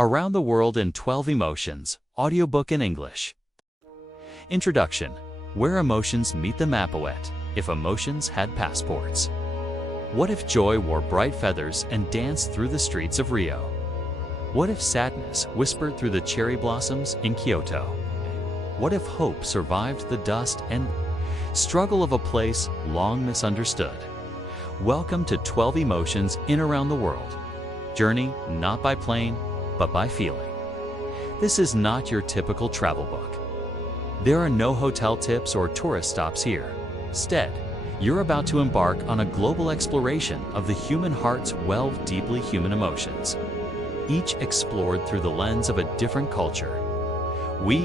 Around the World in 12 Emotions, audiobook in English. Introduction. Where emotions meet the Mapawet, if emotions had passports. What if joy wore bright feathers and danced through the streets of Rio? What if sadness whispered through the cherry blossoms in Kyoto? What if hope survived the dust and struggle of a place long misunderstood? Welcome to 12 Emotions in Around the World. Journey not by plane, but by feeling. This is not your typical travel book. There are no hotel tips or tourist stops here. Instead, you're about to embark on a global exploration of the human heart's 12 deeply human emotions, each explored through the lens of a different culture. We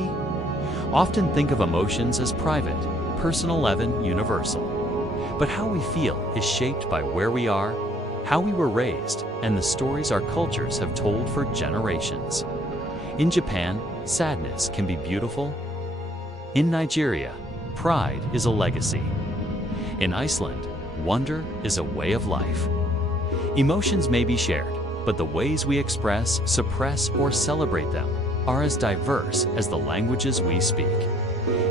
often think of emotions as private, personal, even universal. But how we feel is shaped by where we are, how we were raised, and the stories our cultures have told for generations. In Japan, sadness can be beautiful. In Nigeria, pride is a legacy. In Iceland, wonder is a way of life. Emotions may be shared, but the ways we express, suppress, or celebrate them are as diverse as the languages we speak.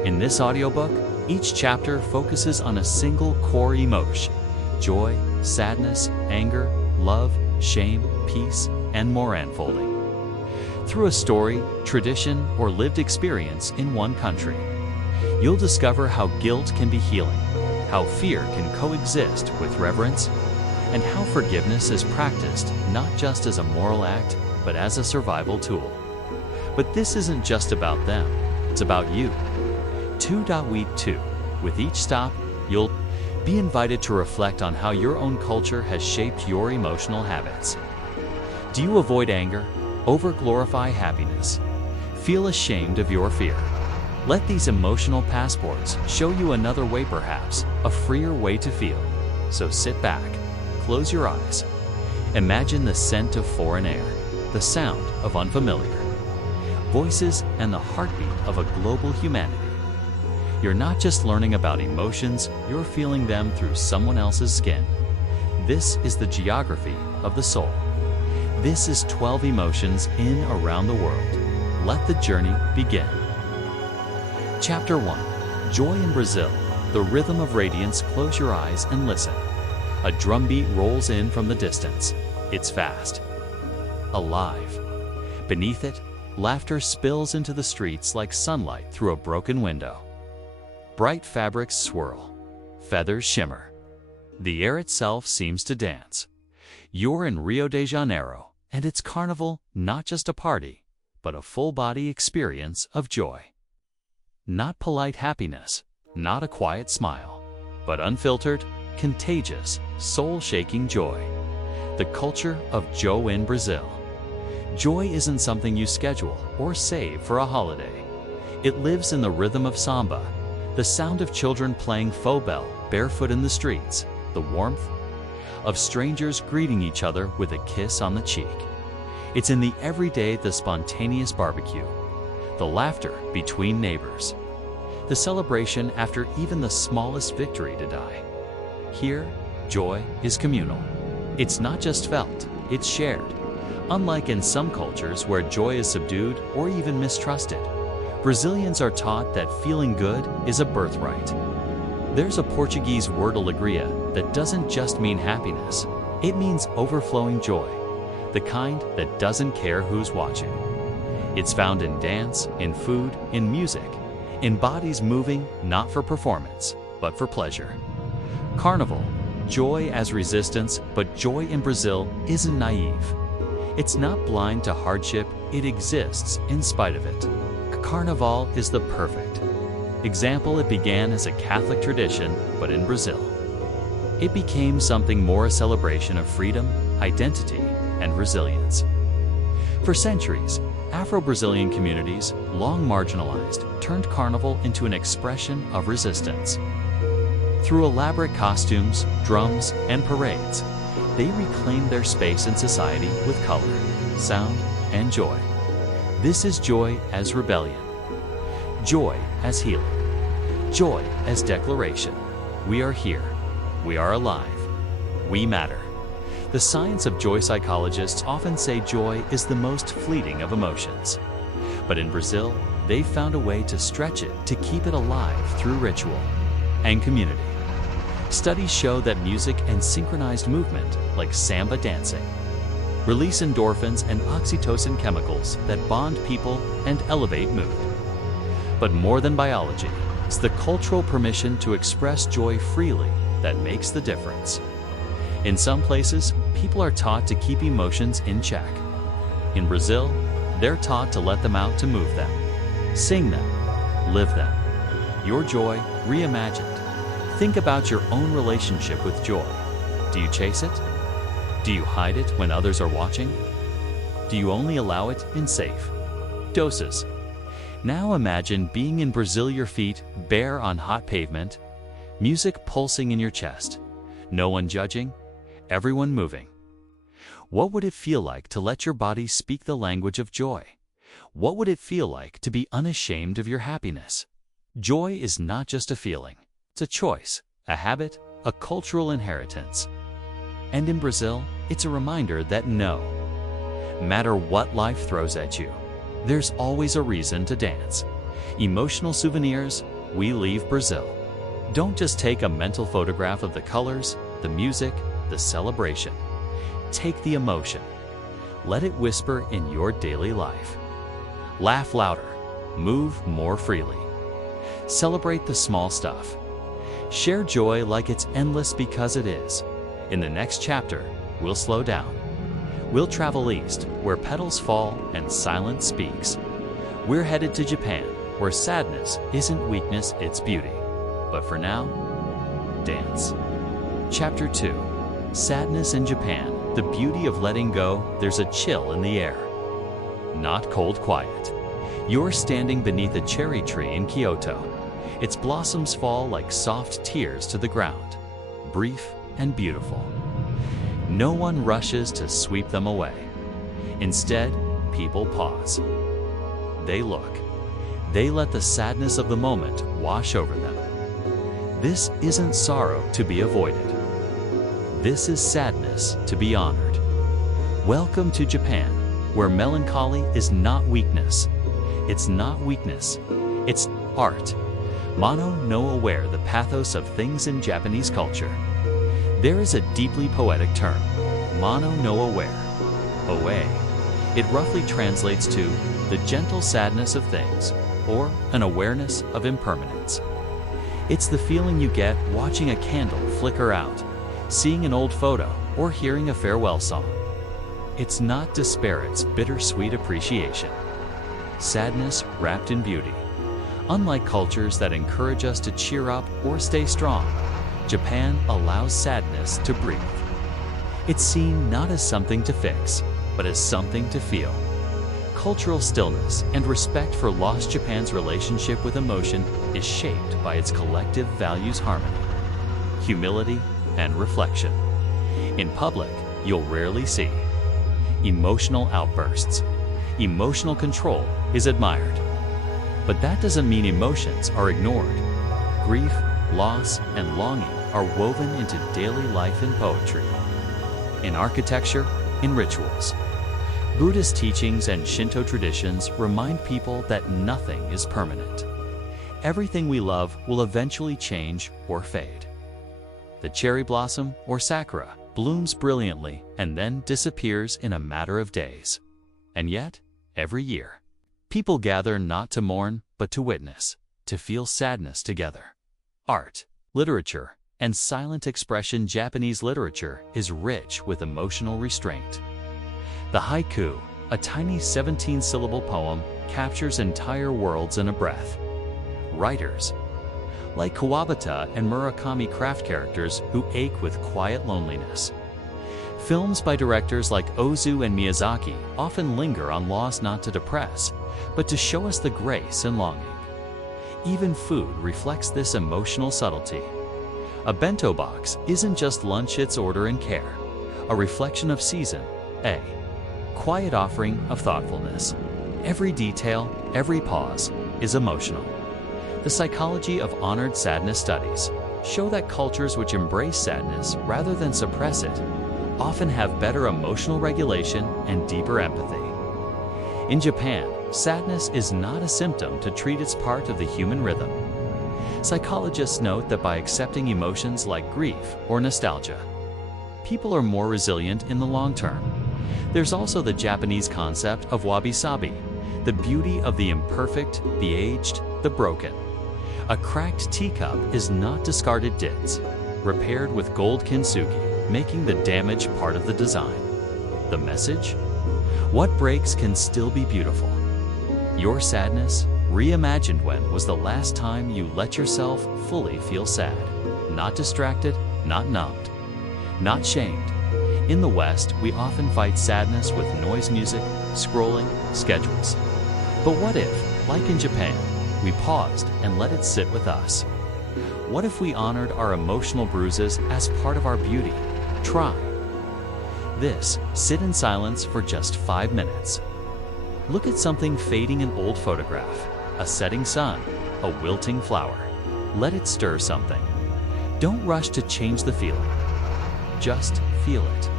In this audiobook, each chapter focuses on a single core emotion: joy, sadness, anger, love, shame, peace, and more unfolding through a story, tradition, or lived experience in one country. You'll discover how guilt can be healing, how fear can coexist with reverence, and how forgiveness is practiced not just as a moral act, but as a survival tool. But this isn't just about them, it's about you. Week 2. With each stop, you'll be invited to reflect on how your own culture has shaped your emotional habits. Do you avoid anger? Over-glorify happiness? Feel ashamed of your fear? Let these emotional passports show you another way, perhaps, a freer way to feel. So sit back, close your eyes. Imagine the scent of foreign air, the sound of unfamiliar voices, and the heartbeat of a global humanity. You're not just learning about emotions, you're feeling them through someone else's skin. This is the geography of the soul. This is 12 Emotions in Around the World. Let the journey begin. Chapter 1. Joy in Brazil. The rhythm of radiance. Close your eyes and listen. A drumbeat rolls in from the distance. It's fast, alive. Beneath it, laughter spills into the streets like sunlight through a broken window. Bright fabrics swirl, feathers shimmer. The air itself seems to dance. You're in Rio de Janeiro, and it's carnival, not just a party, but a full-body experience of joy. Not polite happiness, not a quiet smile, but unfiltered, contagious, soul-shaking joy. The culture of joy in Brazil. Joy isn't something you schedule or save for a holiday. It lives in the rhythm of samba, the sound of children playing fobel barefoot in the streets, the warmth of strangers greeting each other with a kiss on the cheek. It's in the everyday, the spontaneous barbecue, the laughter between neighbors, the celebration after even the smallest victory to die. Here, joy is communal. It's not just felt, it's shared. Unlike in some cultures where joy is subdued or even mistrusted, Brazilians are taught that feeling good is a birthright. There's a Portuguese word, alegria, that doesn't just mean happiness. It means overflowing joy, the kind that doesn't care who's watching. It's found in dance, in food, in music, in bodies moving not for performance, but for pleasure. Carnival, joy as resistance, but joy in Brazil isn't naive. It's not blind to hardship, it exists in spite of it. Carnival is the perfect example. It began as a Catholic tradition, but in Brazil, it became something more, a celebration of freedom, identity, and resilience. For centuries, Afro-Brazilian communities, long marginalized, turned carnival into an expression of resistance. Through elaborate costumes, drums, and parades, they reclaimed their space in society with color, sound, and joy. This is joy as rebellion, joy as healing, joy as declaration. We are here, we are alive, we matter. The science of joy psychologists often say joy is the most fleeting of emotions. But in Brazil, they've found a way to stretch it to keep it alive through ritual and community. Studies show that music and synchronized movement, like samba dancing, release endorphins and oxytocin chemicals that bond people and elevate mood. But more than biology, it's the cultural permission to express joy freely that makes the difference. In some places, people are taught to keep emotions in check. In Brazil, they're taught to let them out, to move them, sing them, live them. Your joy reimagined. Think about your own relationship with joy. Do you chase it? Do you hide it when others are watching? Do you only allow it in safe doses? Now imagine being in Brazil, your feet bare on hot pavement, music pulsing in your chest, no one judging, everyone moving. What would it feel like to let your body speak the language of joy? What would it feel like to be unashamed of your happiness? Joy is not just a feeling, it's a choice, a habit, a cultural inheritance. And in Brazil, it's a reminder that no matter what life throws at you, there's always a reason to dance. Emotional souvenirs, we leave Brazil. Don't just take a mental photograph of the colors, the music, the celebration. Take the emotion. Let it whisper in your daily life. Laugh louder. Move more freely. Celebrate the small stuff. Share joy like it's endless, because it is. In the next chapter, we'll slow down. We'll travel east, where petals fall and silence speaks. We're headed to Japan, where sadness isn't weakness, it's beauty. But for now, dance. Chapter 2. Sadness in Japan, the beauty of letting go. There's a chill in the air. Not cold quiet. You're standing beneath a cherry tree in Kyoto. Its blossoms fall like soft tears to the ground, brief and beautiful. No one rushes to sweep them away. Instead, people pause. They look. They let the sadness of the moment wash over them. This isn't sorrow to be avoided. This is sadness to be honored. Welcome to Japan, where melancholy is not weakness. It's not weakness. It's art. Mono no aware, the pathos of things in Japanese culture. There is a deeply poetic term, mono no aware. Oe. It roughly translates to the gentle sadness of things, or an awareness of impermanence. It's the feeling you get watching a candle flicker out, seeing an old photo, or hearing a farewell song. It's not despair, it's bittersweet appreciation. Sadness wrapped in beauty. Unlike cultures that encourage us to cheer up or stay strong, Japan allows sadness to breathe. It's seen not as something to fix, but as something to feel. Cultural stillness and respect for lost. Japan's relationship with emotion is shaped by its collective values: harmony, humility, and reflection. In public, you'll rarely see emotional outbursts. Emotional control is admired. But that doesn't mean emotions are ignored. Grief, loss, and longing are woven into daily life in poetry, in architecture, in rituals. Buddhist teachings and Shinto traditions remind people that nothing is permanent. Everything we love will eventually change or fade. The cherry blossom, or sakura, blooms brilliantly and then disappears in a matter of days. And yet, every year, people gather not to mourn, but to witness, to feel sadness together. Art, literature, and silent expression. Japanese literature is rich with emotional restraint. The haiku, a tiny 17-syllable poem, captures entire worlds in a breath. Writers, like Kawabata and Murakami, craft characters who ache with quiet loneliness. Films by directors like Ozu and Miyazaki often linger on loss, not to depress, but to show us the grace and longing. Even food reflects this emotional subtlety. A bento box isn't just lunch, it's order and care, a reflection of season, a quiet offering of thoughtfulness. Every detail, every pause is emotional. The psychology of honored sadness studies show that cultures which embrace sadness rather than suppress it often have better emotional regulation and deeper empathy. In Japan, sadness is not a symptom to treat, it's part of the human rhythm. Psychologists note that by accepting emotions like grief or nostalgia, people are more resilient in the long term. There's also the Japanese concept of wabi-sabi, the beauty of the imperfect, the aged, the broken. A cracked teacup is not discarded ditz, repaired with gold kintsugi, making the damage part of the design. The message? What breaks can still be beautiful. Your sadness, reimagined. When was the last time you let yourself fully feel sad? Not distracted, not numbed, not shamed. In the West, we often fight sadness with noise music, scrolling, schedules. But what if, like in Japan, we paused and let it sit with us? What if we honored our emotional bruises as part of our beauty? Try this. Sit in silence for just 5 minutes. Look at something fading, an old photograph, a setting sun, a wilting flower. Let it stir something. Don't rush to change the feeling. Just feel it.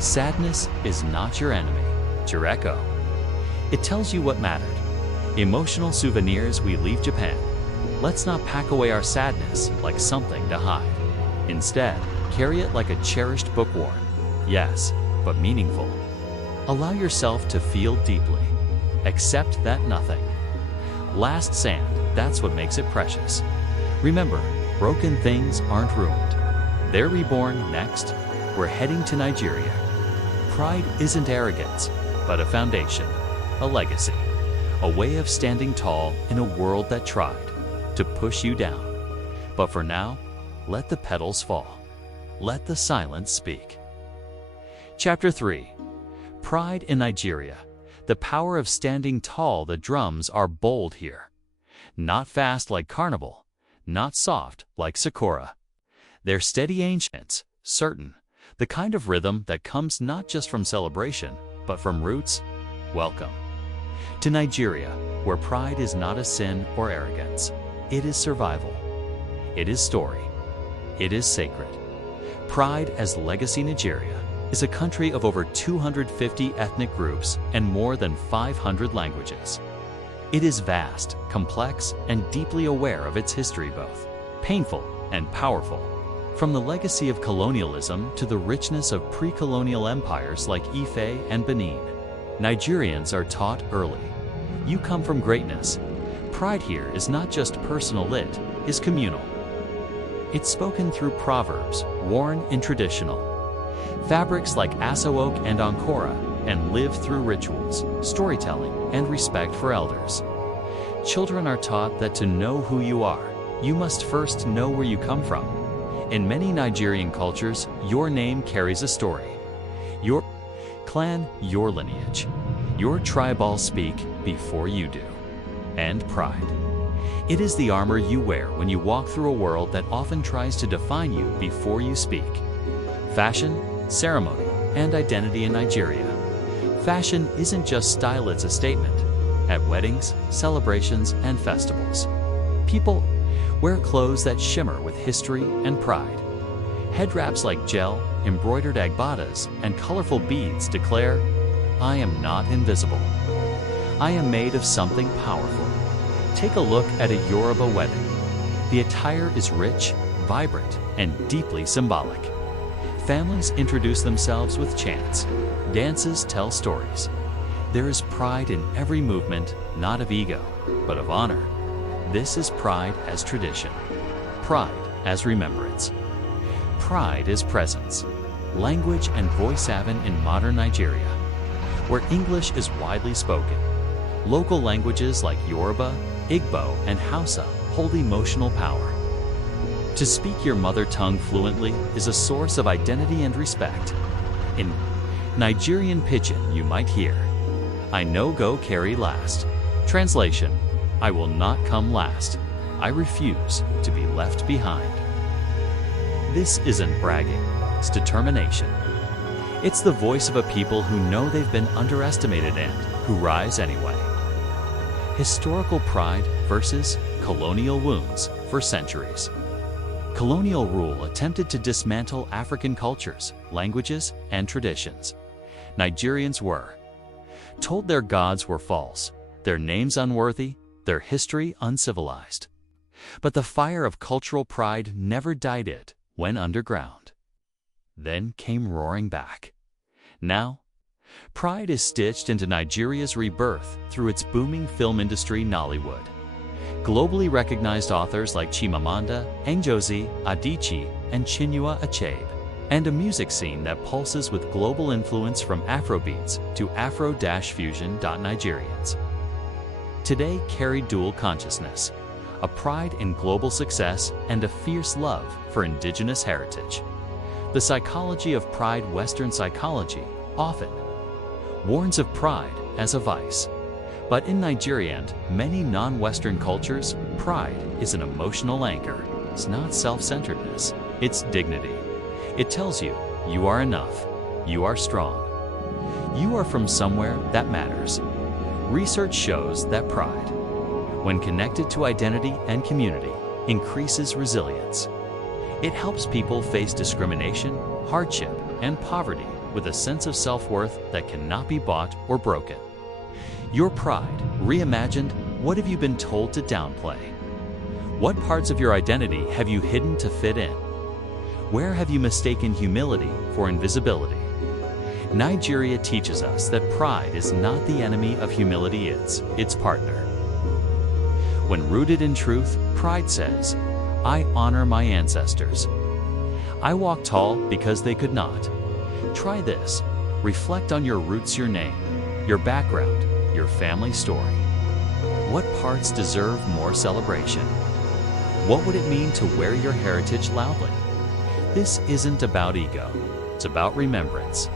Sadness is not your enemy, it's your echo. It tells you what mattered. Emotional souvenirs. We leave Japan. Let's not pack away our sadness like something to hide. Instead, carry it like a cherished book, worn, yes, but meaningful. Allow yourself to feel deeply. Accept that nothing lasts sand. That's what makes it precious. Remember, broken things aren't ruined. They're reborn. Next, we're heading to Nigeria. Pride isn't arrogance, but a foundation, a legacy, a way of standing tall in a world that tried to push you down. But for now, let the petals fall. Let the silence speak. Chapter 3. Pride in Nigeria. The power of standing tall. The drums are bold here. Not fast like carnival, not soft like sakura. They're steady, ancient, certain, the kind of rhythm that comes not just from celebration, but from roots. Welcome to Nigeria, where pride is not a sin or arrogance. It is survival. It is story. It is sacred. Pride as legacy. Nigeria is a country of over 250 ethnic groups and more than 500 languages. It is vast, complex, and deeply aware of its history, both painful and powerful. From the legacy of colonialism to the richness of pre-colonial empires like Ife and Benin, Nigerians are taught early. You come from greatness. Pride here is not just personal, it is communal. It's spoken through proverbs, worn in traditional fabrics like aso oak and ankora, and lived through rituals, storytelling, and respect for elders. Children are taught that to know who you are, you must first know where you come from. In many Nigerian cultures, your name carries a story. Your clan, your lineage, your tribe all speak before you do. And pride. It is the armor you wear when you walk through a world that often tries to define you before you speak. Fashion, ceremony, and identity in Nigeria. Fashion isn't just style, it's a statement. At weddings, celebrations, and festivals, people wear clothes that shimmer with history and pride. Head wraps like gel, embroidered agbatas, and colorful beads declare, I am not invisible. I am made of something powerful. Take a look at a Yoruba wedding. The attire is rich, vibrant, and deeply symbolic. Families introduce themselves with chants. Dances tell stories. There is pride in every movement, not of ego, but of honor. This is pride as tradition. Pride as remembrance. Pride is presence. Language and voice haven in modern Nigeria, where English is widely spoken. Local languages like Yoruba, Igbo, and Hausa hold emotional power. To speak your mother tongue fluently is a source of identity and respect. In Nigerian pidgin, you might hear, I no go carry last. Translation, I will not come last. I refuse to be left behind. This isn't bragging, it's determination. It's the voice of a people who know they've been underestimated and who rise anyway. Historical pride versus colonial wounds for centuries. Colonial rule attempted to dismantle African cultures, languages, and traditions. Nigerians were told their gods were false, their names unworthy, their history uncivilized. But the fire of cultural pride never died. It went underground, then came roaring back. Now, pride is stitched into Nigeria's rebirth through its booming film industry, Nollywood. Globally recognized authors like Chimamanda Ngozi Adichie and Chinua Achebe, and a music scene that pulses with global influence from Afrobeats to Afro-fusion. Nigerians today carry dual consciousness, a pride in global success and a fierce love for indigenous heritage. The psychology of pride. Western psychology often warns of pride as a vice. But in Nigeria and many non-Western cultures, pride is an emotional anchor. It's not self-centeredness, it's dignity. It tells you, you are enough, you are strong, you are from somewhere that matters. Research shows that pride, when connected to identity and community, increases resilience. It helps people face discrimination, hardship, and poverty with a sense of self-worth that cannot be bought or broken. Your pride, reimagined. What have you been told to downplay? What parts of your identity have you hidden to fit in? Where have you mistaken humility for invisibility? Nigeria teaches us that pride is not the enemy of humility, it's its partner. When rooted in truth, pride says, I honor my ancestors. I walk tall because they could not. Try this. Reflect on your roots, your name, your background, your family story. What parts deserve more celebration? What would it mean to wear your heritage loudly? This isn't about ego, it's about remembrance.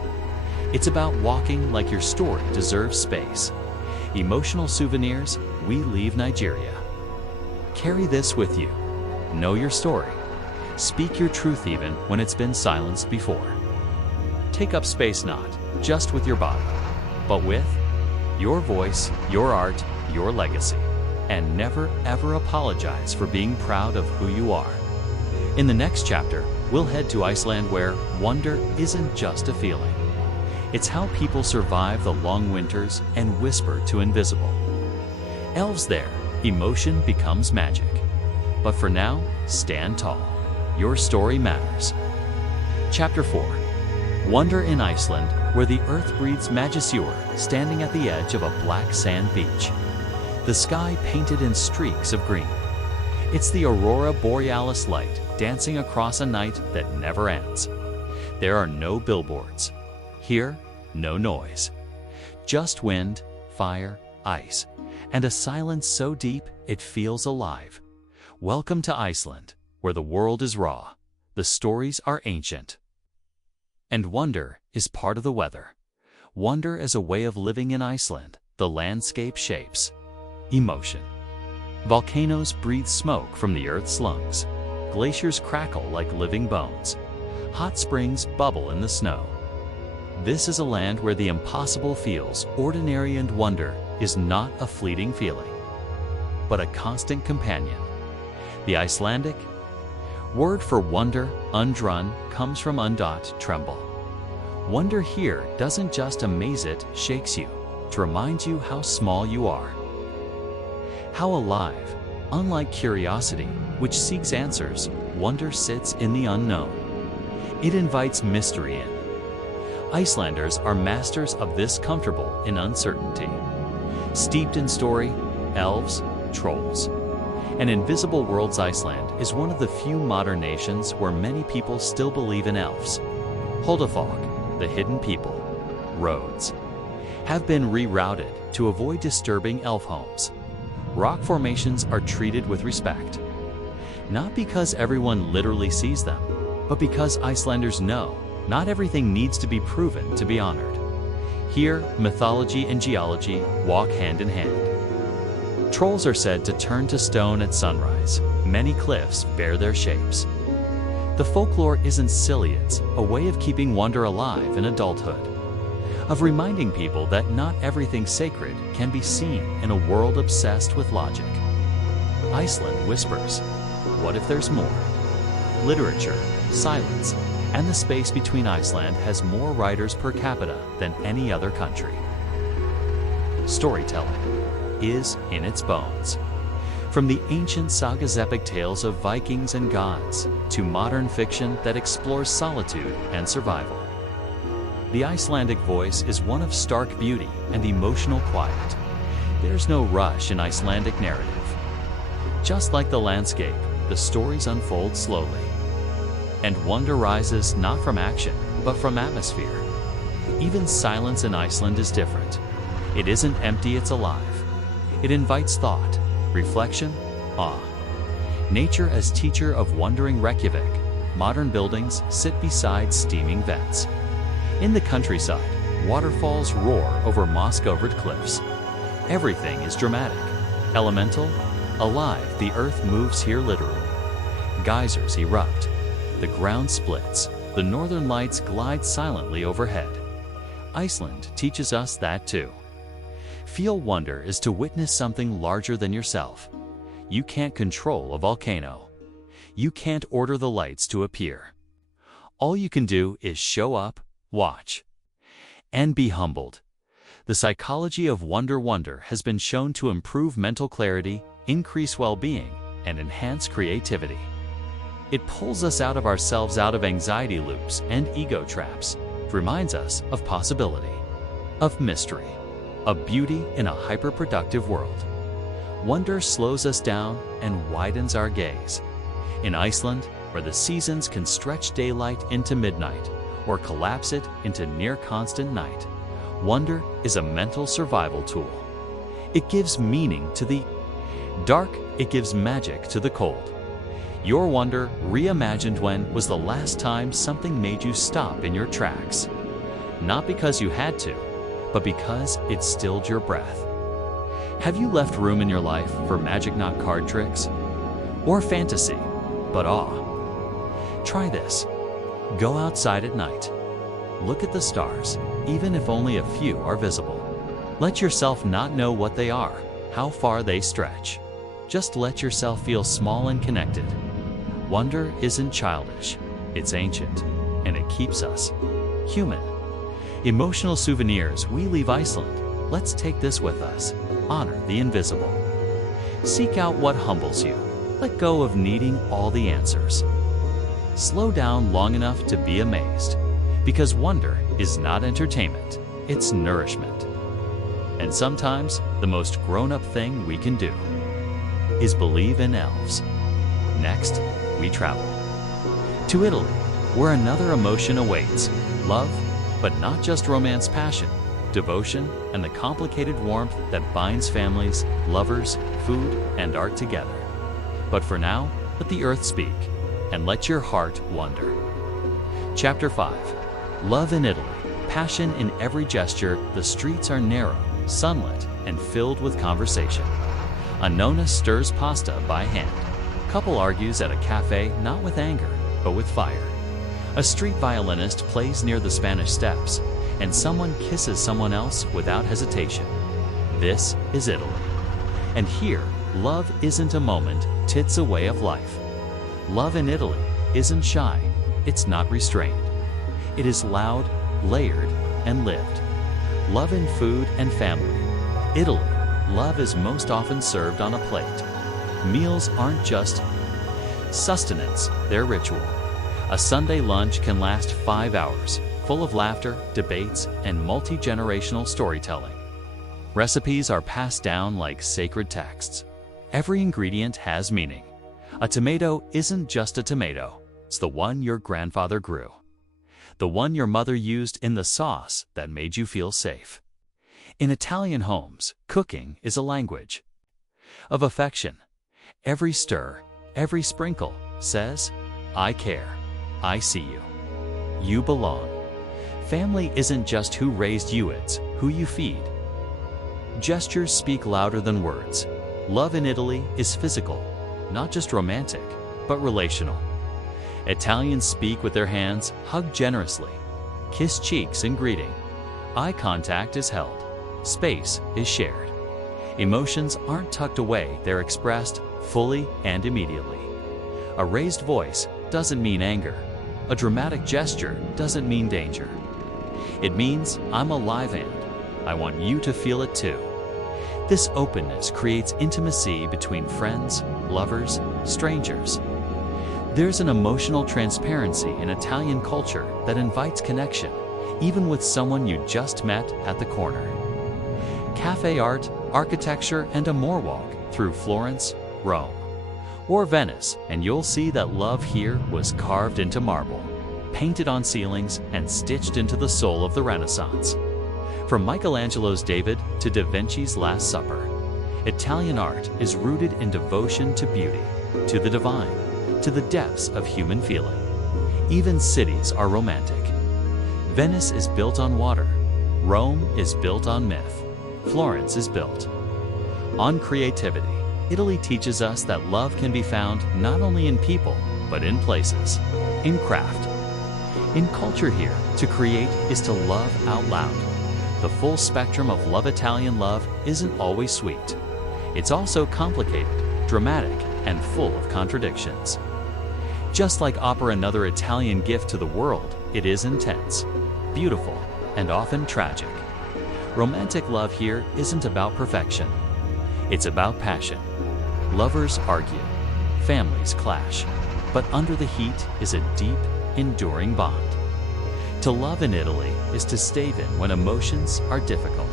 It's about walking like your story deserves space. Emotional souvenirs, we leave Nigeria. Carry this with you. Know your story. Speak your truth even when it's been silenced before. Take up space not just with your body, but with your voice, your art, your legacy. And never ever apologize for being proud of who you are. In the next chapter, we'll head to Iceland, where wonder isn't just a feeling. It's how people survive the long winters and whisper to invisible elves there. Emotion becomes magic. But for now, stand tall. Your story matters. Chapter 4. Wonder in Iceland, where the earth breathes magisure, standing at the edge of a black sand beach. The sky painted in streaks of green. It's the aurora borealis light dancing across a night that never ends. There are no billboards. Here, no noise. Just wind, fire, ice, and a silence so deep it feels alive. Welcome to Iceland, where the world is raw, the stories are ancient. And wonder is part of the weather. Wonder as a way of living in Iceland. The landscape shapes emotion. Volcanoes breathe smoke from the earth's lungs. Glaciers crackle like living bones. Hot springs bubble in the snow. This is a land where the impossible feels ordinary, and wonder is not a fleeting feeling, but a constant companion. The Icelandic word for wonder, undrun, comes from undot, tremble. Wonder here doesn't just amaze, it shakes you to remind you how small you are. How alive. Unlike curiosity, which seeks answers, wonder sits in the unknown. It invites mystery in. Icelanders are masters of this, comfortable in uncertainty. Steeped in story, elves, trolls, and invisible worlds, Iceland is one of the few modern nations where many people still believe in elves. Huldufólk, the hidden people, roads, have been rerouted to avoid disturbing elf homes. Rock formations are treated with respect, not because everyone literally sees them, but because Icelanders know not everything needs to be proven to be honored. Here, mythology and geology walk hand in hand. Trolls are said to turn to stone at sunrise. Many cliffs bear their shapes. The folklore isn't silly, it's a way of keeping wonder alive in adulthood, of reminding people that not everything sacred can be seen in a world obsessed with logic. Iceland whispers, what if there's more? literature, silence, and the space between Iceland has more writers per capita than any other country. Storytelling is in its bones. From the ancient sagas epic tales of Vikings and gods to modern fiction that explores solitude and survival. The Icelandic voice is one of stark beauty and emotional quiet. There's no rush in Icelandic narrative. Just like the landscape, the stories unfold slowly. And wonder rises not from action, but from atmosphere. Even silence in Iceland is different. It isn't empty, it's alive. It invites thought, reflection, awe. Nature as teacher of wandering Reykjavik, modern buildings sit beside steaming vents. In the countryside, waterfalls roar over moss-covered cliffs. Everything is dramatic, elemental, alive. The earth moves here literally. Geysers erupt. The ground splits. The northern lights glide silently overhead. Iceland teaches us that too. Feel wonder is to witness something larger than yourself. You can't control a volcano. You can't order the lights to appear. All you can do is show up, watch, and be humbled. The psychology of wonder has been shown to improve mental clarity, increase well-being, and enhance creativity. It pulls us out of ourselves, out of anxiety loops and ego traps, reminds us of possibility, of mystery, of beauty in a hyper-productive world. Wonder slows us down and widens our gaze. In Iceland, where the seasons can stretch daylight into midnight or collapse it into near constant night, wonder is a mental survival tool. It gives meaning to the dark, it gives magic to the cold. Your wonder reimagined. When was the last time something made you stop in your tracks? Not because you had to, but because it stilled your breath. Have you left room in your life for magic, not card tricks? Or fantasy, but awe? Try this. Go outside at night. Look at the stars, even if only a few are visible. Let yourself not know what they are, how far they stretch. Just let yourself feel small and connected. Wonder isn't childish, it's ancient, and it keeps us human. Emotional souvenirs. We leave Iceland. Let's take this with us. Honor the invisible. Seek out what humbles you. Let go of needing all the answers. Slow down long enough to be amazed, because wonder is not entertainment, it's nourishment. And sometimes the most grown-up thing we can do is believe in elves. Next, we travel to Italy, where another emotion awaits. Love, but not just romance, passion, devotion, and the complicated warmth that binds families, lovers, food, and art together. But for now, let the earth speak, and let your heart wonder. Chapter 5. Love in Italy. Passion in every gesture. The streets are narrow, sunlit, and filled with conversation. A nonna stirs pasta by hand. Couple argues at a cafe, not with anger, but with fire. A street violinist plays near the Spanish Steps, and someone kisses someone else without hesitation. This is Italy. And here, love isn't a moment, it's a way of life. Love in Italy isn't shy, it's not restrained. It is loud, layered, and lived. Love in food and family. Italy, love is most often served on a plate. Meals aren't just sustenance, they're ritual. A Sunday lunch can last 5 hours, full of laughter, debates, and multi-generational storytelling. Recipes are passed down like sacred texts. Every ingredient has meaning. A tomato isn't just a tomato, it's the one your grandfather grew. The one your mother used in the sauce that made you feel safe. In Italian homes, cooking is a language of affection. Every stir, every sprinkle says, I care, I see you, you belong. Family isn't just who raised you, it's who you feed. Gestures speak louder than words. Love in Italy is physical, not just romantic, but relational. Italians speak with their hands, hug generously, kiss cheeks in greeting. Eye contact is held, space is shared. Emotions aren't tucked away, they're expressed fully and immediately. A raised voice, doesn't mean anger. A dramatic gesture doesn't mean danger. It means I'm alive and I want you to feel it too. This openness creates intimacy between friends, lovers, strangers. There's an emotional transparency in Italian culture that invites connection, even with someone you just met at the corner. Cafe art, architecture, and a more walk through Florence, Rome, or Venice, and you'll see that love here was carved into marble, painted on ceilings, and stitched into the soul of the Renaissance. From Michelangelo's David to Da Vinci's Last Supper, Italian art is rooted in devotion to beauty, to the divine, to the depths of human feeling. Even cities are romantic. Venice is built on water. Rome is built on myth. Florence is built on creativity. Italy teaches us that love can be found not only in people, but in places, in craft, in culture here. To create is to love out loud. The full spectrum of love. Italian love isn't always sweet. It's also complicated, dramatic, and full of contradictions. Just like opera, another Italian gift to the world, it is intense, beautiful, and often tragic. Romantic love here isn't about perfection. It's about passion. Lovers argue, families clash, but under the heat is a deep, enduring bond. To love in Italy is to stave in when emotions are difficult.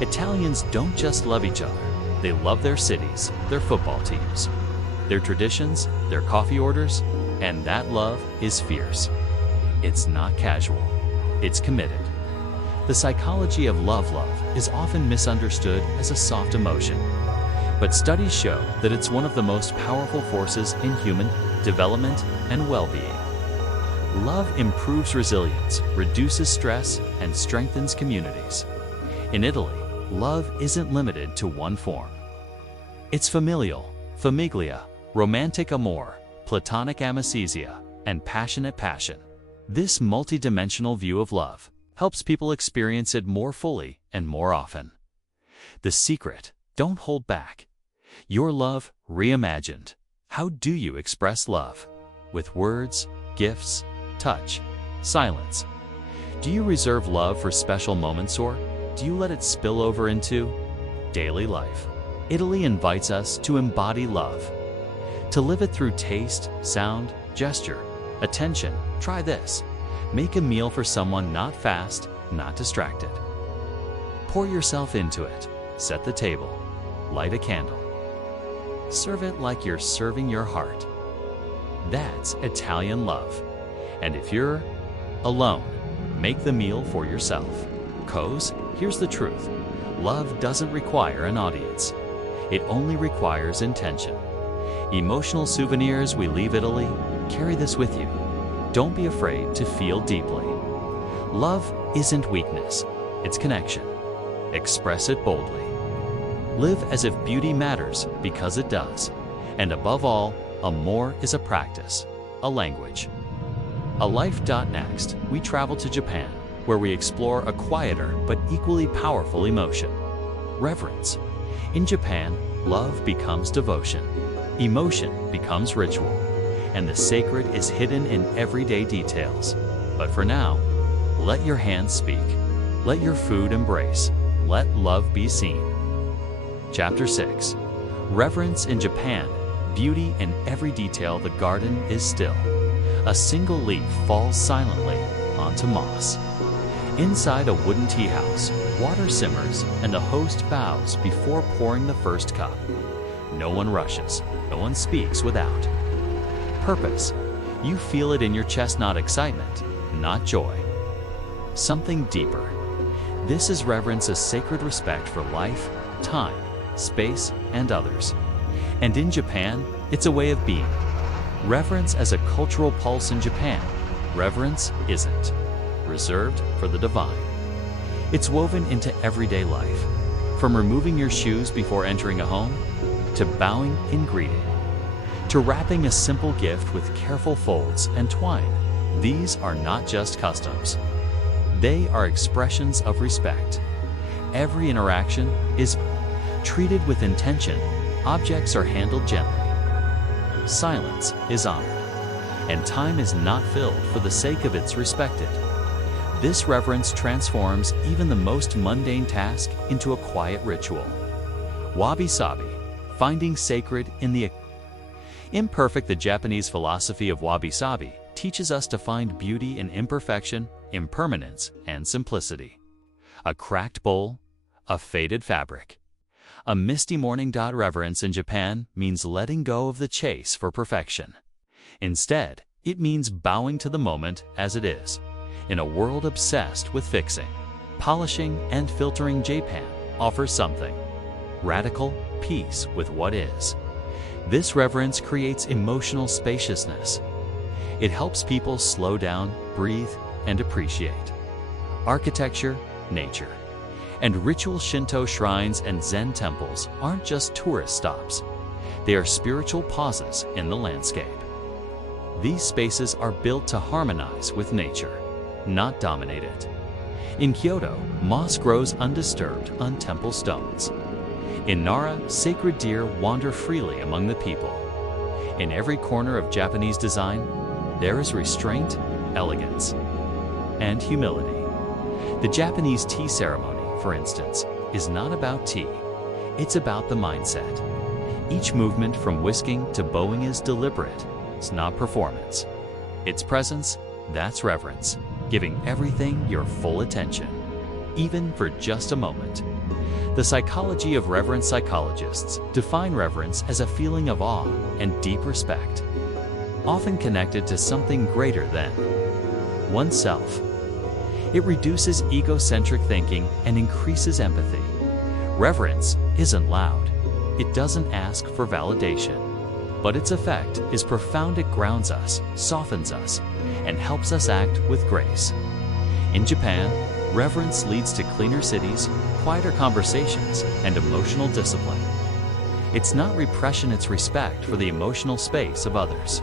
Italians don't just love each other, they love their cities, their football teams, their traditions, their coffee orders, and that love is fierce. It's not casual, it's committed. The psychology of love is often misunderstood as a soft emotion, but studies show that it's one of the most powerful forces in human development and well-being. Love improves resilience, reduces stress, and strengthens communities. In Italy, love isn't limited to one form. It's familial, famiglia, romantic amor, platonic amicizia, and passionate passion. This multidimensional view of love helps people experience it more fully and more often. The secret: don't hold back. Your love reimagined. How do you express love? With words, gifts, touch, silence. Do you reserve love for special moments, or do you let it spill over into daily life? Italy invites us to embody love, to live it through taste, sound, gesture, attention. Try this. Make a meal for someone, not fast, not distracted. Pour yourself into it. Set the table. Light a candle. Serve it like you're serving your heart. That's Italian love. And if you're alone, make the meal for yourself. 'Cause here's the truth. Love doesn't require an audience. It only requires intention. Emotional souvenirs we leave Italy. Carry this with you. Don't be afraid to feel deeply. Love isn't weakness, it's connection. Express it boldly. Live as if beauty matters, because it does. And above all, amor is a practice, a language. A life. Next, we travel to Japan, where we explore a quieter but equally powerful emotion: reverence. In Japan, love becomes devotion, emotion becomes ritual, and the sacred is hidden in everyday details. But for now, let your hands speak, let your food embrace, let love be seen. Chapter 6. Reverence in Japan. Beauty in every detail. The garden is still. A single leaf falls silently onto moss. Inside a wooden tea house, water simmers and the host bows before pouring the first cup. No one rushes, no one speaks without purpose. You feel it in your chest, not excitement, not joy. Something deeper. This is reverence, a sacred respect for life, time, space, and others. And in Japan, it's a way of being. Reverence as a cultural pulse. In Japan, reverence isn't reserved for the divine. It's woven into everyday life. From removing your shoes before entering a home, to bowing in greeting, to wrapping a simple gift with careful folds and twine. These are not just customs. They are expressions of respect. Every interaction is treated with intention. Objects are handled gently. Silence is honored. and time is not filled for the sake of its respected. This reverence transforms even the most mundane task into a quiet ritual. Wabi-sabi, finding sacred in the imperfect. The Japanese philosophy of wabi-sabi teaches us to find beauty in imperfection, impermanence, and simplicity. A cracked bowl, a faded fabric, a misty morning. Reverence in Japan means letting go of the chase for perfection. Instead, it means bowing to the moment as it is. In a world obsessed with fixing, polishing, and filtering, Japan offers something radical: peace with what is. This reverence creates emotional spaciousness. It helps people slow down, breathe, and appreciate. Architecture, nature, and ritual. Shinto shrines and Zen temples aren't just tourist stops. They are spiritual pauses in the landscape. These spaces are built to harmonize with nature, not dominate it. In Kyoto, moss grows undisturbed on temple stones. In Nara, sacred deer wander freely among the people. In every corner of Japanese design, there is restraint, elegance, and humility. The Japanese tea ceremony, for instance, is not about tea. It's about the mindset. Each movement from whisking to bowing is deliberate. It's not performance. Its presence, that's reverence, giving everything your full attention, even for just a moment. The psychology of reverence. Psychologists define reverence as a feeling of awe and deep respect, often connected to something greater than oneself. It reduces egocentric thinking and increases empathy. Reverence isn't loud. It doesn't ask for validation, but its effect is profound. It grounds us, softens us, and helps us act with grace. In Japan, reverence leads to cleaner cities, quieter conversations, and emotional discipline. It's not repression, it's respect for the emotional space of others.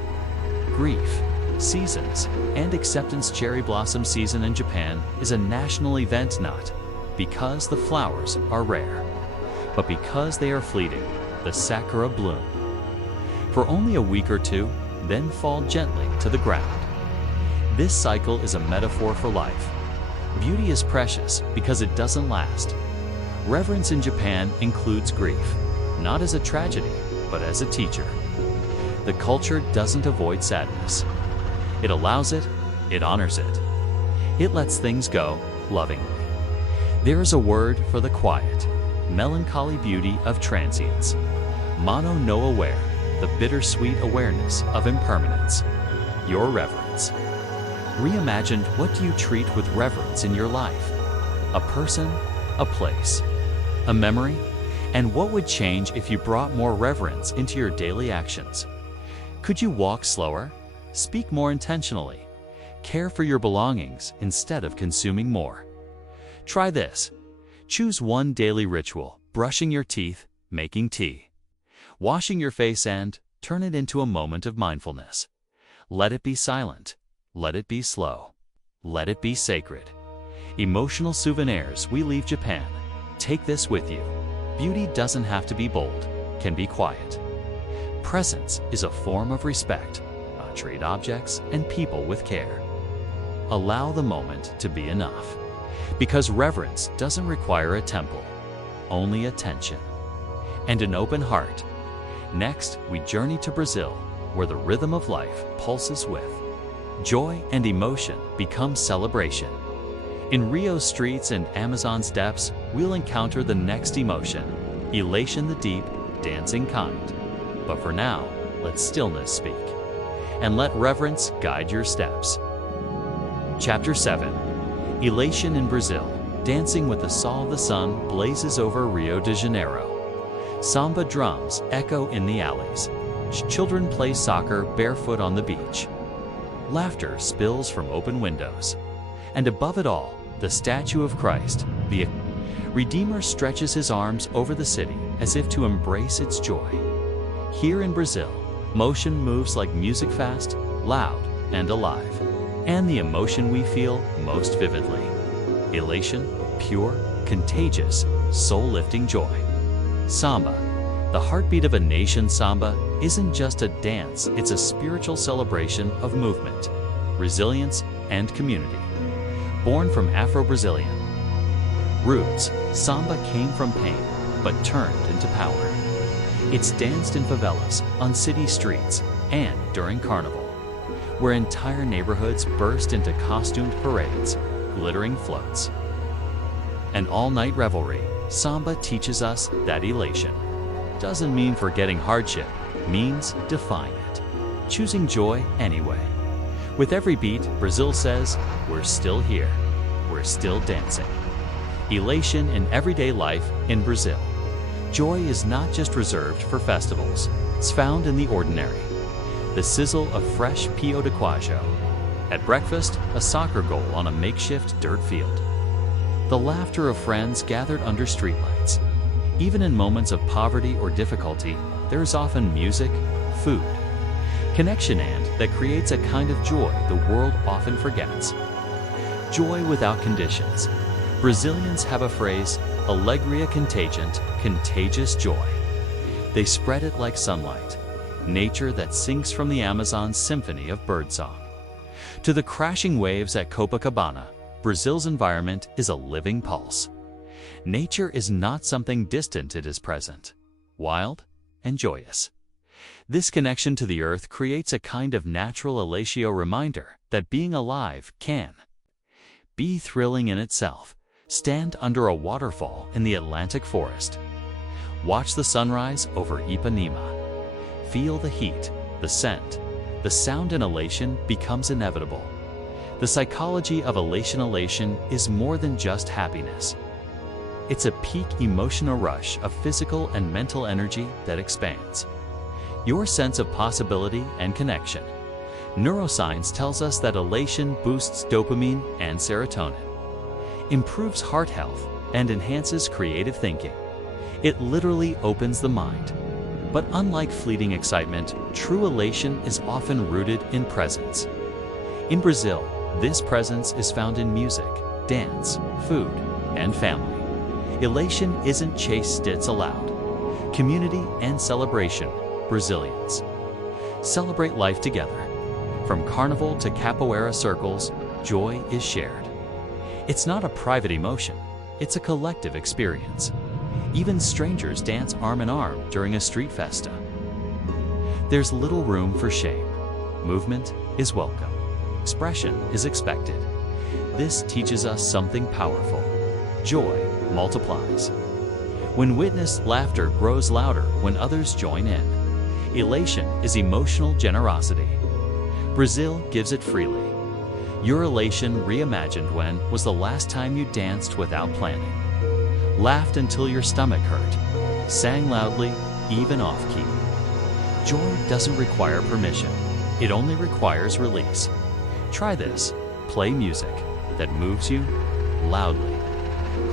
Grief, seasons, and acceptance. Cherry blossom season in Japan is a national event, not because the flowers are rare, but because they are fleeting. The sakura bloom for only a week or two, then fall gently to the ground. This cycle is a metaphor for life. Beauty is precious because it doesn't last. Reverence in Japan includes grief, not as a tragedy, but as a teacher. The culture doesn't avoid sadness. It allows it, it honors it. It lets things go lovingly. There is a word for the quiet, melancholy beauty of transience. Mono no aware, the bittersweet awareness of impermanence. Your reverence. Reimagined, what do you treat with reverence in your life? A person, a place, a memory? And what would change if you brought more reverence into your daily actions? Could you walk slower, speak more intentionally, care for your belongings instead of consuming more? Try this. Choose one daily ritual: brushing your teeth, making tea, washing your face, and turn it into a moment of mindfulness. Let it be silent. Let it be slow. Let it be sacred. Emotional souvenirs. We leave Japan. Take this with you. Beauty doesn't have to be bold, can be quiet. Presence is a form of respect. Treat objects and people with care. Allow the moment to be enough, because reverence doesn't require a temple, only attention and an open heart. Next, we journey to Brazil, where the rhythm of life pulses with joy and emotion become celebration. In Rio's streets and Amazon's depths, we'll encounter the next emotion: elation, the deep, dancing kind. But for now, let stillness speak, and let reverence guide your steps. Chapter 7. Elation in Brazil. Dancing with the Sol of the sun blazes over Rio de Janeiro. Samba drums echo in the alleys. Children play soccer barefoot on the beach. Laughter spills from open windows. And above it all, the statue of Christ, the Redeemer, stretches his arms over the city as if to embrace its joy. Here in Brazil, motion moves like music, fast, loud, and alive. And the emotion we feel most vividly: elation, pure, contagious, soul-lifting joy. Samba, The heartbeat of a nation, samba isn't just a dance, it's a spiritual celebration of movement, resilience, and community. Born from Afro-Brazilian roots, samba came from pain, but turned into power. It's danced in favelas, on city streets, and during carnival, where entire neighborhoods burst into costumed parades, glittering floats. An all-night revelry, samba teaches us that elation doesn't mean forgetting hardship, means defying it, choosing joy anyway. With every beat, Brazil says, we're still here, we're still dancing. Elation in everyday life in Brazil. Joy is not just reserved for festivals, it's found in the ordinary. The sizzle of fresh pão de queijo. At breakfast, a soccer goal on a makeshift dirt field. The laughter of friends gathered under streetlights. Even in moments of poverty or difficulty, there is often music, food, connection, and that creates a kind of joy the world often forgets. Joy without conditions. Brazilians have a phrase, alegria contagiante, contagious joy. They spread it like sunlight, nature that sinks from the Amazon's symphony of birdsong. To the crashing waves at Copacabana, Brazil's environment is a living pulse. Nature is not something distant, it is present, wild and joyous. This connection to the earth creates a kind of natural elatio reminder that being alive can be thrilling in itself. Stand under a waterfall in the Atlantic forest. Watch the sunrise over Ipanema. Feel the heat, the scent, the sound, and elation becomes inevitable. The psychology of elation is more than just happiness. It's a peak emotional rush of physical and mental energy that expands your sense of possibility and connection. Neuroscience tells us that elation boosts dopamine and serotonin, improves heart health, and enhances creative thinking. It literally opens the mind. But unlike fleeting excitement, true elation is often rooted in presence. In Brazil, this presence is found in music, dance, food, and family. Elation isn't chased, it's allowed. Community and celebration. Brazilians celebrate life together. From carnival to capoeira circles, joy is shared. It's not a private emotion, it's a collective experience. Even strangers dance arm in arm during a street festa. There's little room for shame. Movement is welcome. Expression is expected. This teaches us something powerful. Joy multiplies. When witnessed, laughter grows louder when others join in. Elation is emotional generosity. Brazil gives it freely. Your elation reimagined. When was the last time you danced without planning? Laughed until your stomach hurt? Sang loudly, even off-key? Joy doesn't require permission. It only requires release. Try this. Play music that moves you loudly.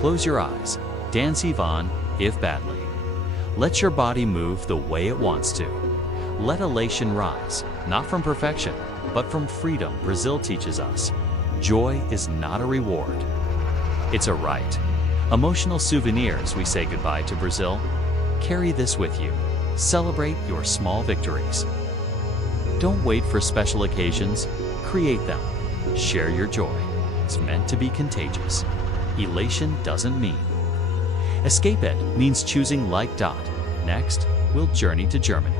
Close your eyes. Dance even if badly. Let your body move the way it wants to. Let elation rise, not from perfection, but from freedom. Brazil teaches us, joy is not a reward. It's a right. Emotional souvenirs. We say goodbye to Brazil. Carry this with you. Celebrate your small victories. Don't wait for special occasions. Create them. Share your joy. It's meant to be contagious. Elation doesn't mean escape. It means choosing like. Next, we'll journey to Germany,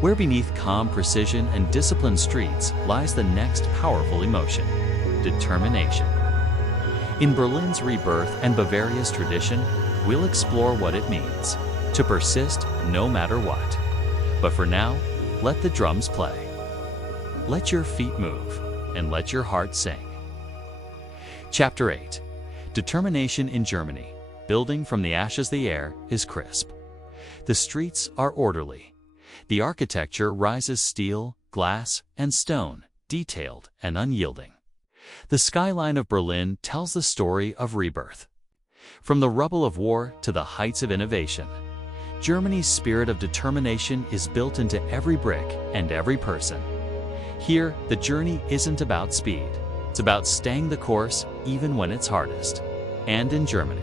where beneath calm precision and disciplined streets lies the next powerful emotion, determination. In Berlin's rebirth and Bavaria's tradition, we'll explore what it means to persist no matter what. But for now, let the drums play. Let your feet move and let your heart sing. Chapter 8. Determination in Germany. Building from the ashes. The air is crisp. The streets are orderly. The architecture rises steel, glass, and stone, detailed and unyielding. The skyline of Berlin tells the story of rebirth. From the rubble of war to the heights of innovation, Germany's spirit of determination is built into every brick and every person. Here, the journey isn't about speed. It's about staying the course even when it's hardest. And in Germany,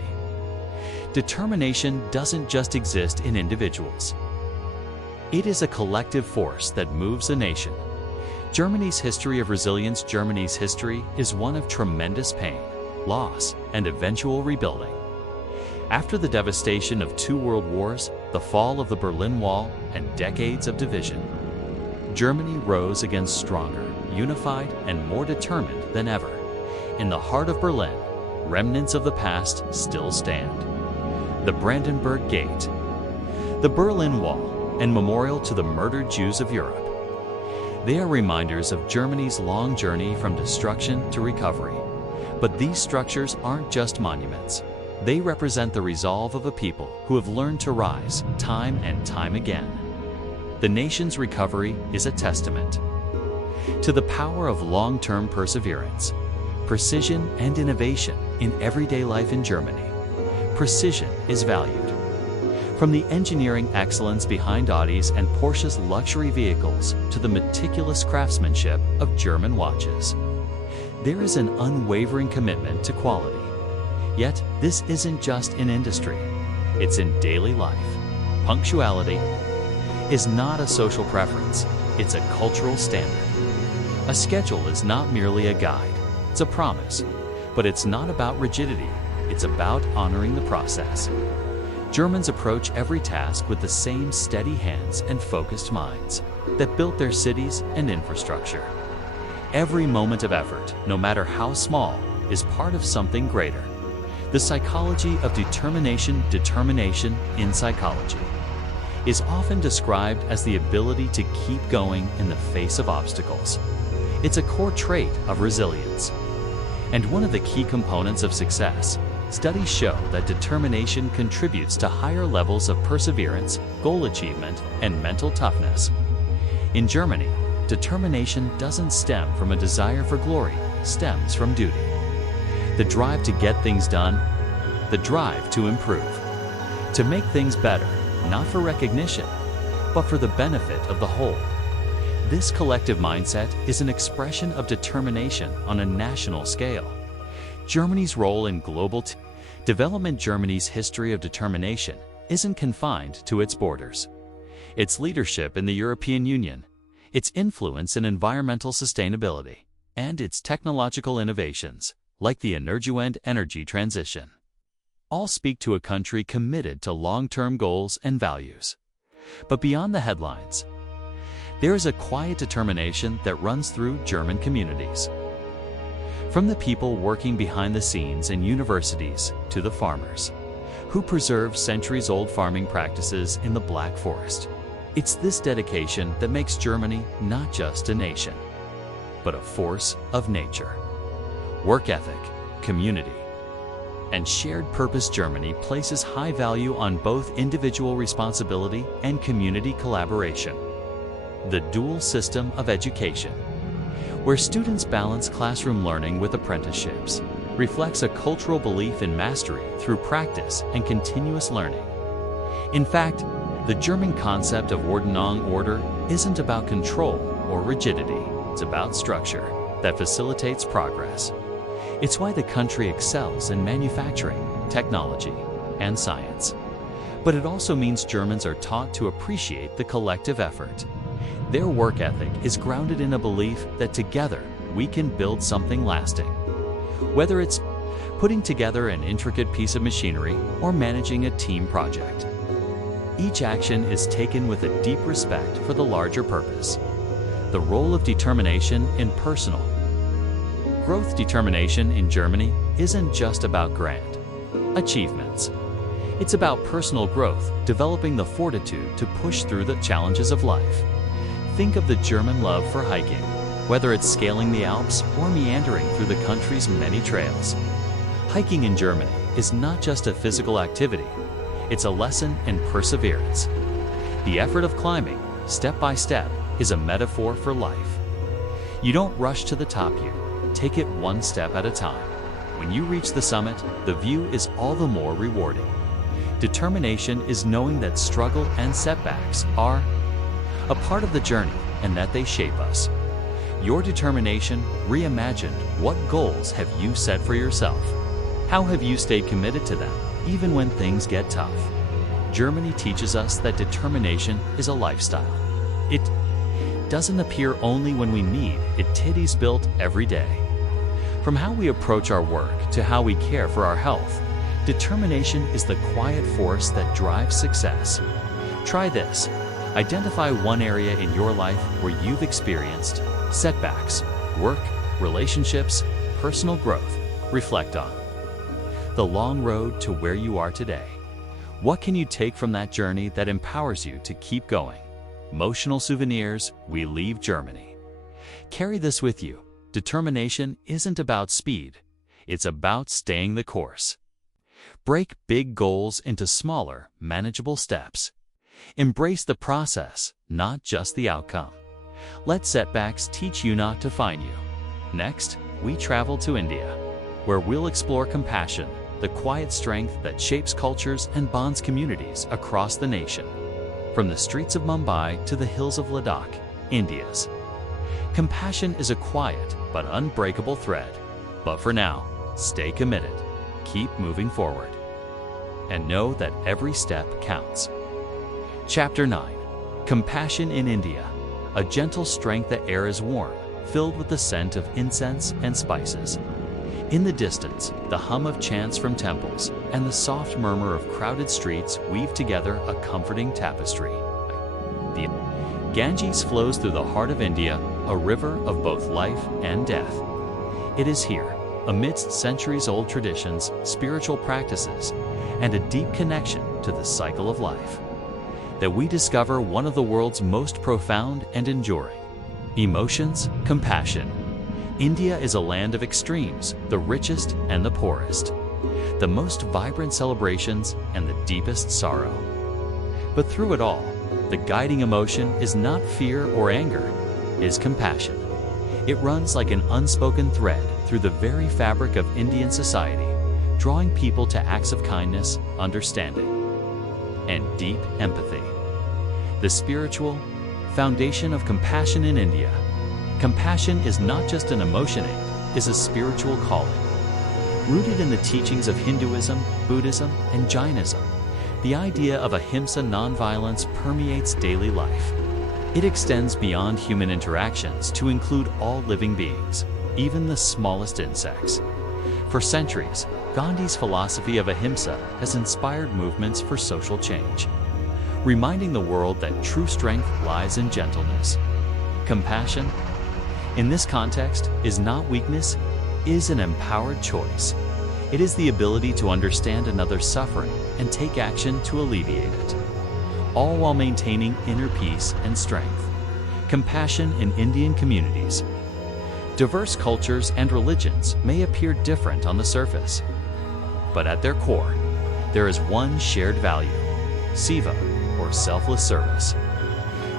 Determination doesn't just exist in individuals. It is a collective force that moves a nation. Germany's history of resilience. Germany's history is one of tremendous pain, loss, and eventual rebuilding. After the devastation of 2 world wars, the fall of the Berlin Wall, and decades of division, Germany rose again stronger, unified, and more determined than ever. In the heart of Berlin, remnants of the past still stand. The Brandenburg Gate, the Berlin Wall, and memorial to the murdered Jews of Europe. They are reminders of Germany's long journey from destruction to recovery. But these structures aren't just monuments. They represent the resolve of a people who have learned to rise time and time again. The nation's recovery is a testament to the power of long-term perseverance, precision, and innovation in everyday life in Germany. Precision is valued. From the engineering excellence behind Audi's and Porsche's luxury vehicles to the meticulous craftsmanship of German watches, there is an unwavering commitment to quality. Yet, this isn't just in industry, it's in daily life. Punctuality is not a social preference, it's a cultural standard. A schedule is not merely a guide, it's a promise. But it's not about rigidity, it's about honoring the process. Germans approach every task with the same steady hands and focused minds that built their cities and infrastructure. Every moment of effort, no matter how small, is part of something greater. The psychology of determination. Determination in psychology is often described as the ability to keep going in the face of obstacles. It's a core trait of resilience, and one of the key components of success. Studies show that determination contributes to higher levels of perseverance, goal achievement, and mental toughness. In Germany, determination doesn't stem from a desire for glory, it stems from duty. The drive to get things done, the drive to improve, to make things better, not for recognition, but for the benefit of the whole. This collective mindset is an expression of determination on a national scale. Germany's role in global development. Germany's history of determination isn't confined to its borders. Its leadership in the European Union, its influence in environmental sustainability, and its technological innovations, like the Energiewende energy transition, all speak to a country committed to long-term goals and values. But beyond the headlines, there is a quiet determination that runs through German communities. From the people working behind the scenes in universities to the farmers who preserve centuries-old farming practices in the Black Forest. It's this dedication that makes Germany not just a nation, but a force of nature. Work ethic, community, and shared purpose. Germany places high value on both individual responsibility and community collaboration. The dual system of education, where students balance classroom learning with apprenticeships, reflects a cultural belief in mastery through practice and continuous learning. In fact, the German concept of Ordnung, order, isn't about control or rigidity, it's about structure that facilitates progress. It's why the country excels in manufacturing, technology, and science. But it also means Germans are taught to appreciate the collective effort. Their work ethic is grounded in a belief that together we can build something lasting. Whether it's putting together an intricate piece of machinery or managing a team project, each action is taken with a deep respect for the larger purpose. The role of determination in personal growth. Determination in Germany isn't just about grand achievements. It's about personal growth, developing the fortitude to push through the challenges of life. Think of the German love for hiking, whether it's scaling the Alps or meandering through the country's many trails. Hiking in Germany is not just a physical activity, it's a lesson in perseverance. The effort of climbing, step by step, is a metaphor for life. You don't rush to the top, you take it one step at a time. When you reach the summit, the view is all the more rewarding. Determination is knowing that struggle and setbacks are a part of the journey and that they shape us. Your determination reimagined. What goals have you set for yourself? How have you stayed committed to them, even when things get tough. Germany teaches us that determination is a lifestyle. It doesn't appear only when we need it is built every day. From how we approach our work to how we care for our health, determination is the quiet force that drives success. Try this. Identify one area in your life where you've experienced setbacks, work, relationships, personal growth. Reflect on the long road to where you are today. What can you take from that journey that empowers you to keep going? Emotional souvenirs, we leave Germany. Carry this with you. Determination isn't about speed. It's about staying the course. Break big goals into smaller, manageable steps. Embrace the process, not just the outcome. Let setbacks teach you not to find you. Next, we travel to India, where we'll explore compassion, the quiet strength that shapes cultures and bonds communities across the nation. From the streets of Mumbai to the hills of Ladakh, India's compassion is a quiet but unbreakable thread. But for now, stay committed, keep moving forward, and know that every step counts. Chapter 9. Compassion in India. A gentle strength. The air is warm, filled with the scent of incense and spices. In the distance, the hum of chants from temples and the soft murmur of crowded streets weave together a comforting tapestry. The Ganges flows through the heart of India, a river of both life and death. It is here, amidst centuries-old traditions, spiritual practices, and a deep connection to the cycle of life, that we discover one of the world's most profound and enduring emotions, compassion. India is a land of extremes, the richest and the poorest, the most vibrant celebrations and the deepest sorrow. But through it all, the guiding emotion is not fear or anger, it is compassion. It runs like an unspoken thread through the very fabric of Indian society, drawing people to acts of kindness, understanding, and deep empathy. The spiritual foundation of compassion in India. Compassion is not just an emotion, it is a spiritual calling. Rooted in the teachings of Hinduism, Buddhism, and Jainism, the idea of ahimsa nonviolence permeates daily life. It extends beyond human interactions to include all living beings, even the smallest insects. For centuries, Gandhi's philosophy of ahimsa has inspired movements for social change, reminding the world that true strength lies in gentleness. Compassion, in this context, is not weakness, it is an empowered choice. It is the ability to understand another's suffering and take action to alleviate it, all while maintaining inner peace and strength. Compassion in Indian communities. Diverse cultures and religions may appear different on the surface, but at their core, there is one shared value: seva, or selfless service.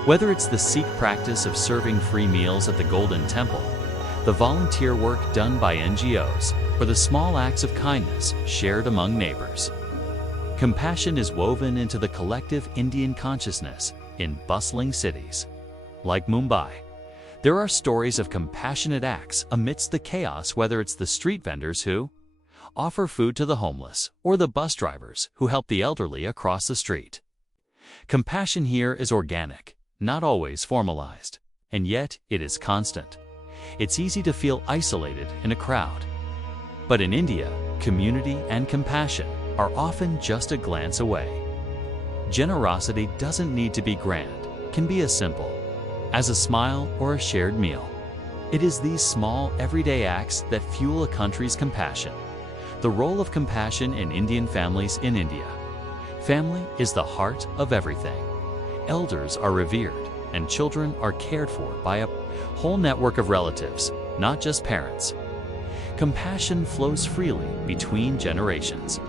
Whether it's the Sikh practice of serving free meals at the Golden Temple, the volunteer work done by NGOs, or the small acts of kindness shared among neighbors, compassion is woven into the collective Indian consciousness in bustling cities like Mumbai. There are stories of compassionate acts amidst the chaos, whether it's the street vendors who offer food to the homeless or the bus drivers who help the elderly across the street. Compassion here is organic, not always formalized, and yet it is constant. It's easy to feel isolated in a crowd. But in India, community and compassion are often just a glance away. Generosity doesn't need to be grand, can be as simple as a smile or a shared meal. It is these small, everyday acts that fuel a country's compassion. The role of compassion in Indian families in India. Family is the heart of everything. Elders are revered, and children are cared for by a whole network of relatives, not just parents. Compassion flows freely between generations.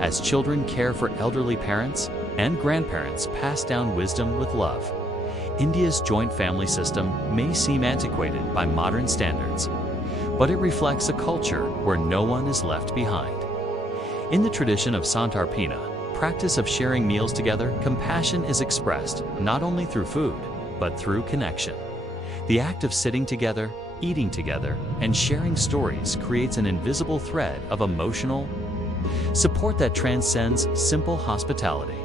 As children care for elderly parents and grandparents pass down wisdom with love. India's joint family system may seem antiquated by modern standards, but it reflects a culture where no one is left behind. In the tradition of Santarpina, practice of sharing meals together, compassion is expressed not only through food, but through connection. The act of sitting together, eating together, and sharing stories creates an invisible thread of emotional Support that transcends simple hospitality.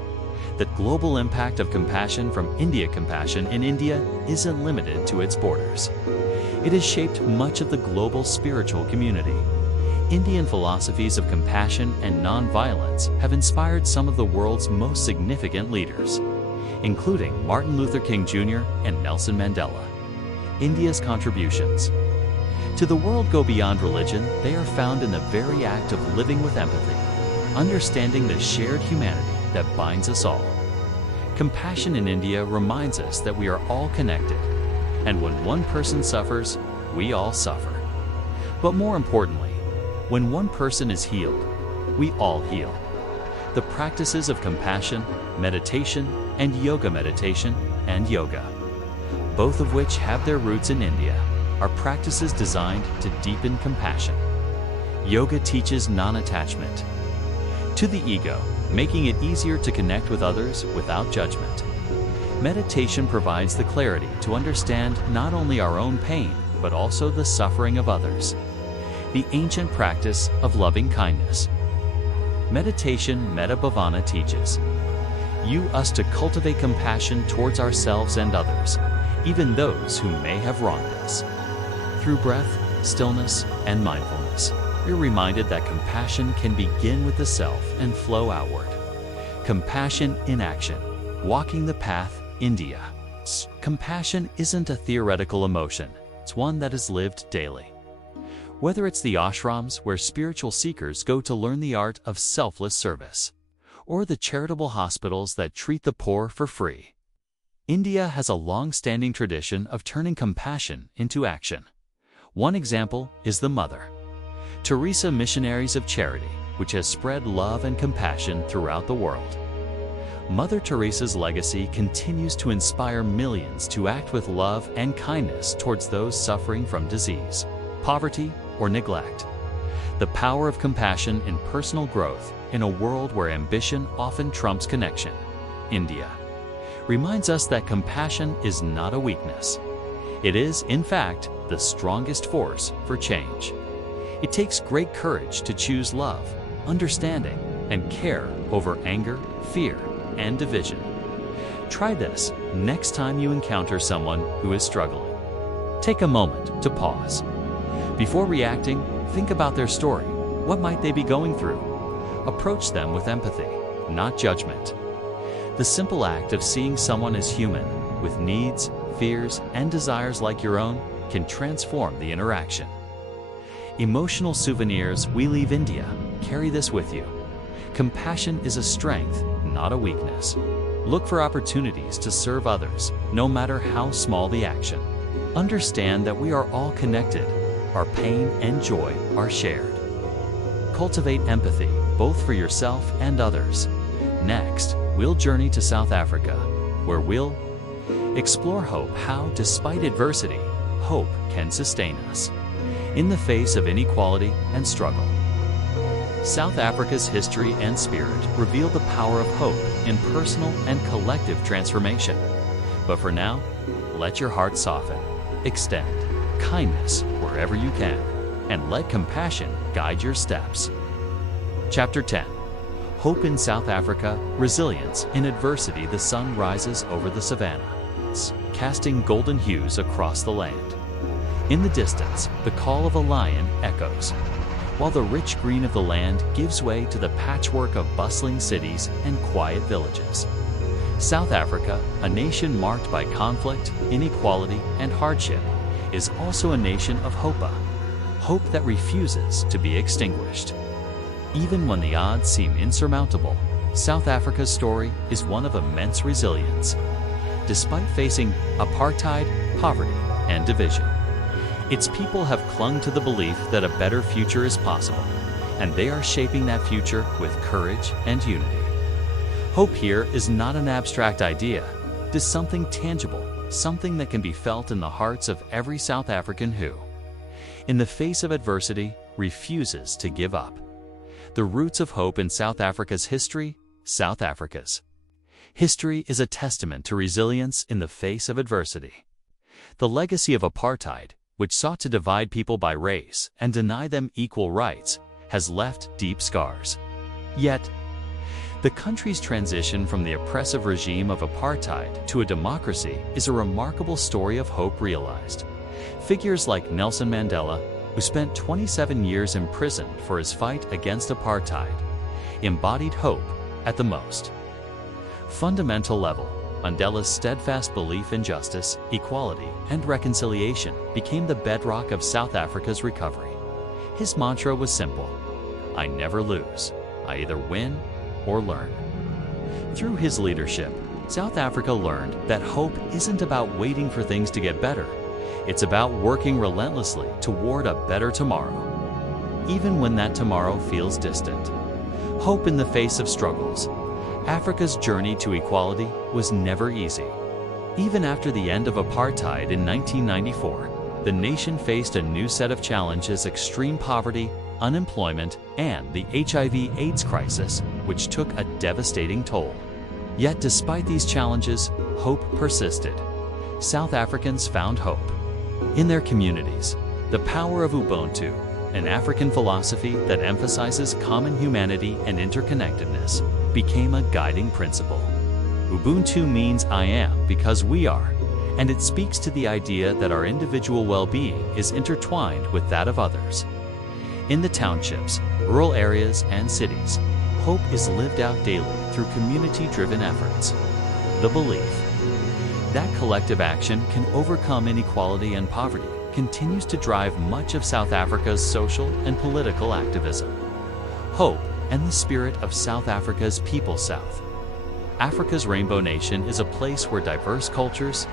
That global impact of compassion from India compassion in India isn't limited to its borders. It has shaped much of the global spiritual community. Indian philosophies of compassion and non-violence have inspired some of the world's most significant leaders, including Martin Luther King Jr. and Nelson Mandela. India's contributions to the world go beyond religion. They are found in the very act of living with empathy, understanding the shared humanity that binds us all. Compassion in India reminds us that we are all connected, and when one person suffers, we all suffer. But more importantly, when one person is healed, we all heal. The practices of compassion, meditation, and yoga meditation, both of which have their roots in India, are practices designed to deepen compassion. Yoga teaches non-attachment to the ego, making it easier to connect with others without judgment. Meditation provides the clarity to understand not only our own pain, but also the suffering of others. The ancient practice of loving kindness. Meditation Metta Bhavana teaches us to cultivate compassion towards ourselves and others, even those who may have wronged us. Through breath, stillness, and mindfulness, we're reminded that compassion can begin with the self and flow outward. Compassion in action, walking the path, India. Compassion isn't a theoretical emotion, it's one that is lived daily. Whether it's the ashrams where spiritual seekers go to learn the art of selfless service, or the charitable hospitals that treat the poor for free, India has a long-standing tradition of turning compassion into action. One example is the Mother Teresa Missionaries of Charity, which has spread love and compassion throughout the world. Mother Teresa's legacy continues to inspire millions to act with love and kindness towards those suffering from disease, poverty, or neglect. The power of compassion in personal growth in a world where ambition often trumps connection. India reminds us that compassion is not a weakness. It is, in fact, the strongest force for change. It takes great courage to choose love, understanding, and care over anger, fear, and division. Try this next time you encounter someone who is struggling. Take a moment to pause. Before reacting, think about their story. What might they be going through? Approach them with empathy, not judgment. The simple act of seeing someone as human, with needs, fears, and desires like your own, can transform the interaction. Emotional souvenirs we leave India. Carry this with you. Compassion is a strength, not a weakness. Look for opportunities to serve others, no matter how small the action. Understand that we are all connected. Our pain and joy are shared. Cultivate empathy, both for yourself and others. Next, we'll journey to South Africa, where we'll explore hope, how, despite adversity, hope can sustain us in the face of inequality and struggle. South Africa's history and spirit reveal the power of hope in personal and collective transformation. But for now, let your heart soften. Extend kindness wherever you can, and let compassion guide your steps. Chapter 10. Hope in South Africa, resilience in adversity. The sun rises over the savannah, casting golden hues across the land. In the distance, the call of a lion echoes, while the rich green of the land gives way to the patchwork of bustling cities and quiet villages. South Africa, a nation marked by conflict, inequality, and hardship, is also a nation of hope that refuses to be extinguished. Even when the odds seem insurmountable, South Africa's story is one of immense resilience. Despite facing apartheid, poverty, and division, its people have clung to the belief that a better future is possible, and they are shaping that future with courage and unity. Hope here is not an abstract idea. It is something tangible, something that can be felt in the hearts of every South African who, in the face of adversity, refuses to give up. The roots of hope in South Africa's history. South Africa's history is a testament to resilience in the face of adversity. The legacy of apartheid, which sought to divide people by race and deny them equal rights, has left deep scars. Yet, the country's transition from the oppressive regime of apartheid to a democracy is a remarkable story of hope realized. Figures like Nelson Mandela, who spent 27 years imprisoned for his fight against apartheid, embodied hope at the most fundamental level. Mandela's steadfast belief in justice, equality, and reconciliation became the bedrock of South Africa's recovery. His mantra was simple: I never lose. I either win or learn. Through his leadership, South Africa learned that hope isn't about waiting for things to get better. It's about working relentlessly toward a better tomorrow, even when that tomorrow feels distant. Hope in the face of struggles. Africa's journey to equality was never easy. Even after the end of apartheid in 1994, the nation faced a new set of challenges: extreme poverty, unemployment, and the HIV/AIDS crisis, which took a devastating toll. Yet despite these challenges, hope persisted. South Africans found hope in their communities. The power of Ubuntu, an African philosophy that emphasizes common humanity and interconnectedness, became a guiding principle. Ubuntu means I am because we are, and it speaks to the idea that our individual well-being is intertwined with that of others. In the townships, rural areas, and cities, hope is lived out daily through community-driven efforts. The belief that collective action can overcome inequality and poverty continues to drive much of South Africa's social and political activism. Hope and the spirit of South Africa's People South. Africa's Rainbow Nation is a place where diverse cultures,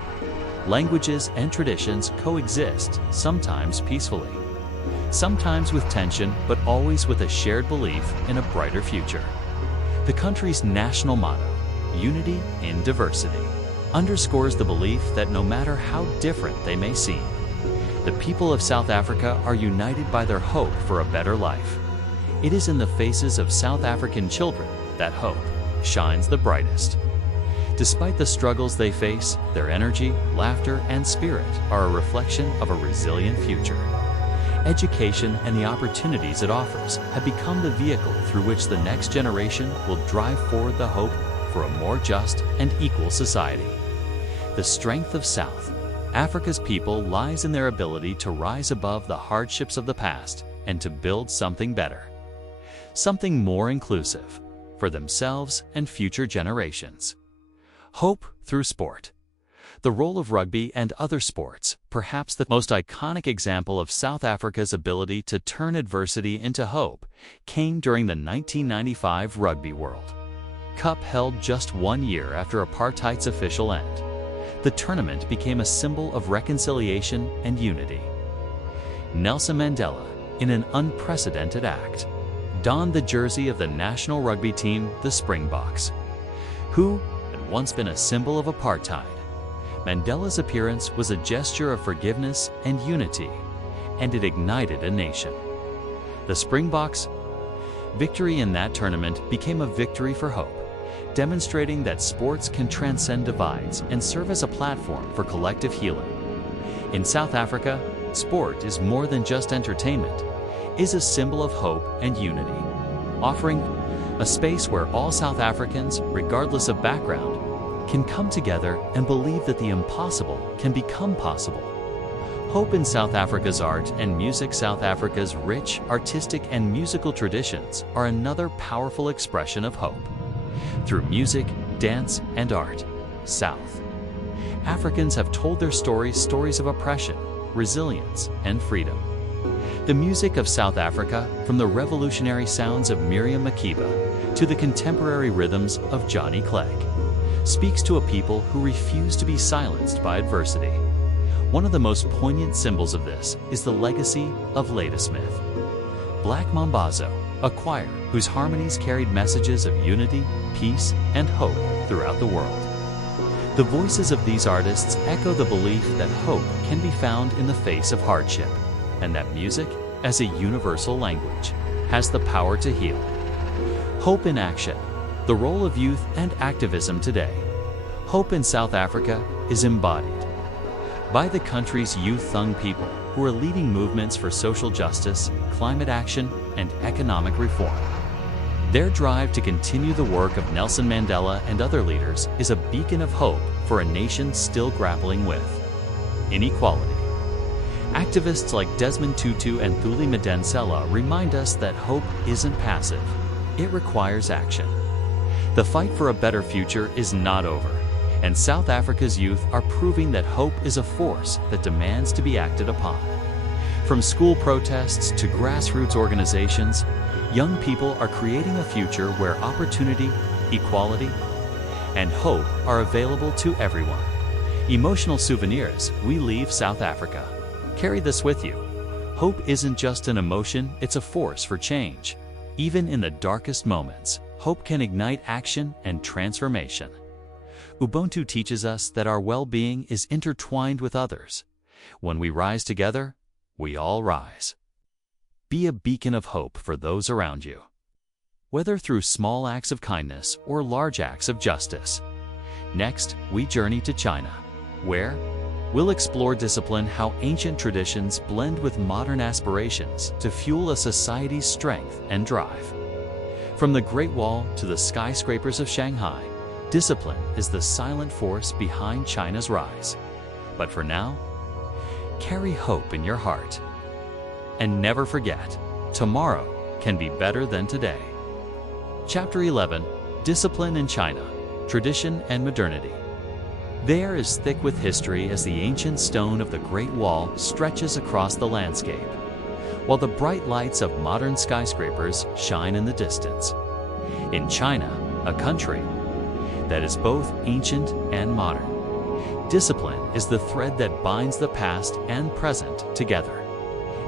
languages, and traditions coexist, sometimes peacefully, sometimes with tension, but always with a shared belief in a brighter future. The country's national motto, Unity in Diversity, underscores the belief that no matter how different they may seem, the people of South Africa are united by their hope for a better life. It is in the faces of South African children that hope shines the brightest. Despite the struggles they face, their energy, laughter, and spirit are a reflection of a resilient future. Education and the opportunities it offers have become the vehicle through which the next generation will drive forward the hope for a more just and equal society. The strength of South Africa's people lies in their ability to rise above the hardships of the past and to build something better, something more inclusive for themselves and future generations. Hope through sport. The role of rugby and other sports, perhaps the most iconic example of South Africa's ability to turn adversity into hope, came during the 1995 Rugby World Cup, held just 1 year after apartheid's official end. The tournament became a symbol of reconciliation and unity. Nelson Mandela, in an unprecedented act, donned the jersey of the national rugby team, the Springboks, who had once been a symbol of apartheid. Mandela's appearance was a gesture of forgiveness and unity, and it ignited a nation. The Springboks' victory in that tournament became a victory for hope, demonstrating that sports can transcend divides and serve as a platform for collective healing. In South Africa, sport is more than just entertainment. It is a symbol of hope and unity, offering a space where all South Africans, regardless of background, can come together and believe that the impossible can become possible. Hope in South Africa's art and music. South Africa's rich artistic and musical traditions are another powerful expression of hope. Through music, dance, and art, South Africans have told their stories of oppression, resilience, and freedom. The music of South Africa, from the revolutionary sounds of Miriam Makeba to the contemporary rhythms of Johnny Clegg, speaks to a people who refuse to be silenced by adversity. One of the most poignant symbols of this is the legacy of Ladysmith Black Mambazo, a choir whose harmonies carried messages of unity, peace, and hope throughout the world. The voices of these artists echo the belief that hope can be found in the face of hardship, and that music, as a universal language, has the power to heal. Hope in action. The role of youth and activism today. Hope in South Africa is embodied by the country's youth young people who are leading movements for social justice, climate action, and economic reform. Their drive to continue the work of Nelson Mandela and other leaders is a beacon of hope for a nation still grappling with inequality. Activists like Desmond Tutu and Thuli Madonsela remind us that hope isn't passive. It requires action. The fight for a better future is not over, and South Africa's youth are proving that hope is a force that demands to be acted upon. From school protests to grassroots organizations, young people are creating a future where opportunity, equality, and hope are available to everyone. Emotional souvenirs, we leave South Africa. Carry this with you. Hope isn't just an emotion, it's a force for change. Even in the darkest moments, hope can ignite action and transformation. Ubuntu teaches us that our well-being is intertwined with others. When we rise together, we all rise. Be a beacon of hope for those around you, whether through small acts of kindness or large acts of justice. Next, we journey to China, where we'll explore discipline, how ancient traditions blend with modern aspirations to fuel a society's strength and drive. From the Great Wall to the skyscrapers of Shanghai, discipline is the silent force behind China's rise. But for now, carry hope in your heart. And never forget, tomorrow can be better than today. Chapter 11, Discipline in China, Tradition and Modernity. The air is thick with history as the ancient stone of the Great Wall stretches across the landscape, while the bright lights of modern skyscrapers shine in the distance. In China, a country that is both ancient and modern, discipline is the thread that binds the past and present together.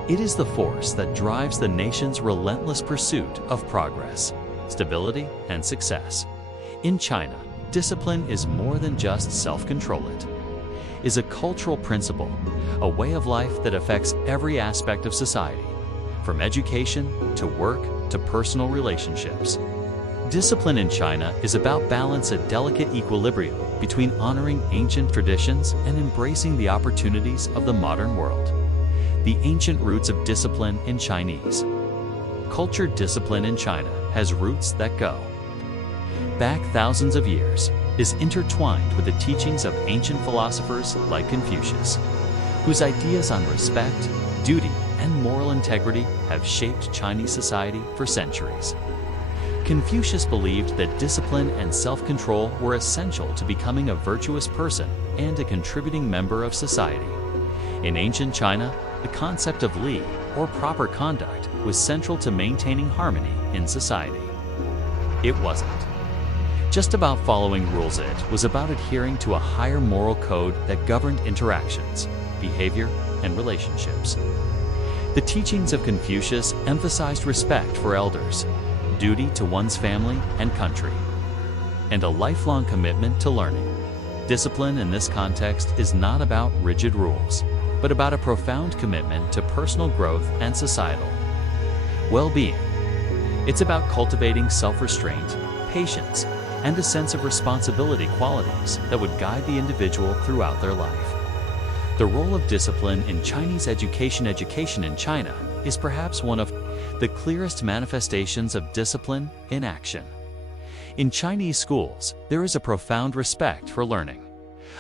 It is the force that drives the nation's relentless pursuit of progress, stability, and success. In China, discipline is more than just self-control. It is a cultural principle, a way of life that affects every aspect of society, from education to work to personal relationships. Discipline in China is about balance, a delicate equilibrium between honoring ancient traditions and embracing the opportunities of the modern world. The ancient roots of discipline in Chinese culture. Discipline in China has roots that go back thousands of years, is intertwined with the teachings of ancient philosophers like Confucius, whose ideas on respect, duty, and moral integrity have shaped Chinese society for centuries. Confucius believed that discipline and self-control were essential to becoming a virtuous person and a contributing member of society. In ancient China, the concept of li, or proper conduct, was central to maintaining harmony in society. It wasn't just about following rules, it was about adhering to a higher moral code that governed interactions, behavior, and relationships. The teachings of Confucius emphasized respect for elders, duty to one's family and country, and a lifelong commitment to learning. Discipline in this context is not about rigid rules, but about a profound commitment to personal growth and societal well-being. It's about cultivating self-restraint, patience, and a sense of responsibility, qualities that would guide the individual throughout their life. The role of discipline in Chinese education in China is perhaps one of the clearest manifestations of discipline in action. In Chinese schools, there is a profound respect for learning,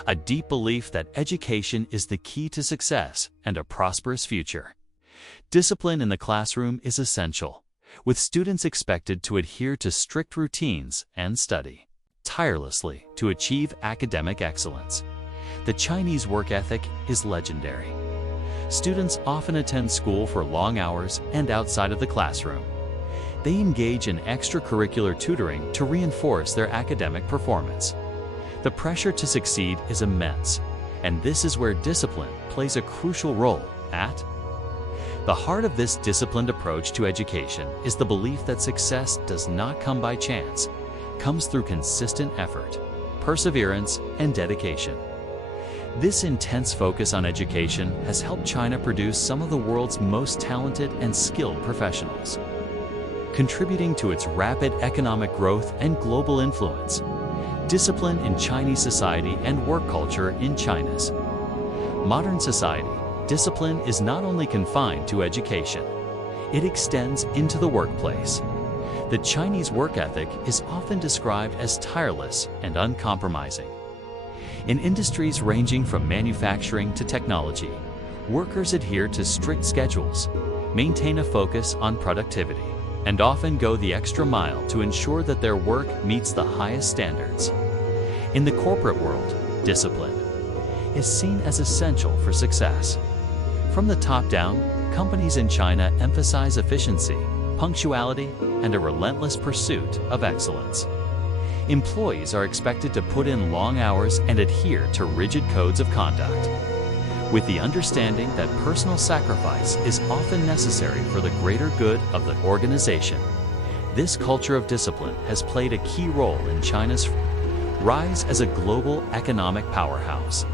a deep belief that education is the key to success and a prosperous future. Discipline in the classroom is essential, with students expected to adhere to strict routines and study tirelessly to achieve academic excellence. The Chinese work ethic is legendary. Students often attend school for long hours and outside of the classroom. They engage in extracurricular tutoring to reinforce their academic performance. The pressure to succeed is immense, and this is where discipline plays a crucial role. At the heart of this disciplined approach to education is the belief that success does not come by chance, it comes through consistent effort, perseverance, and dedication. This intense focus on education has helped China produce some of the world's most talented and skilled professionals, contributing to its rapid economic growth and global influence. Discipline in Chinese society and work culture in China's modern society. discipline is not only confined to education, it extends into the workplace. The Chinese work ethic is often described as tireless and uncompromising. In industries ranging from manufacturing to technology, workers adhere to strict schedules, maintain a focus on productivity, and often go the extra mile to ensure that their work meets the highest standards. In the corporate world, discipline is seen as essential for success. From the top down, companies in China emphasize efficiency, punctuality, and a relentless pursuit of excellence. Employees are expected to put in long hours and adhere to rigid codes of conduct, with the understanding that personal sacrifice is often necessary for the greater good of the organization. This culture of discipline has played a key role in China's rise as a global economic powerhouse.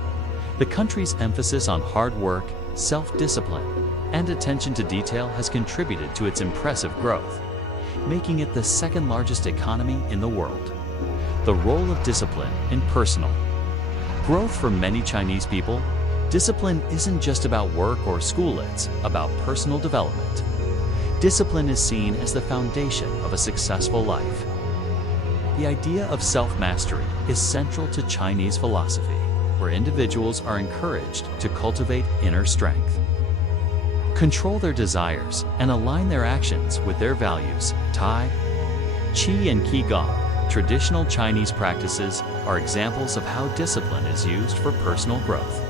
The country's emphasis on hard work, self-discipline, and attention to detail has contributed to its impressive growth, making it the second largest economy in the world. The role of discipline in personal growth. For many Chinese people, discipline isn't just about work or school, it's about personal development. Discipline is seen as the foundation of a successful life. The idea of self-mastery is central to Chinese philosophy, where individuals are encouraged to cultivate inner strength, control their desires, and align their actions with their values. Tai Chi and Qigong, traditional Chinese practices, are examples of how discipline is used for personal growth.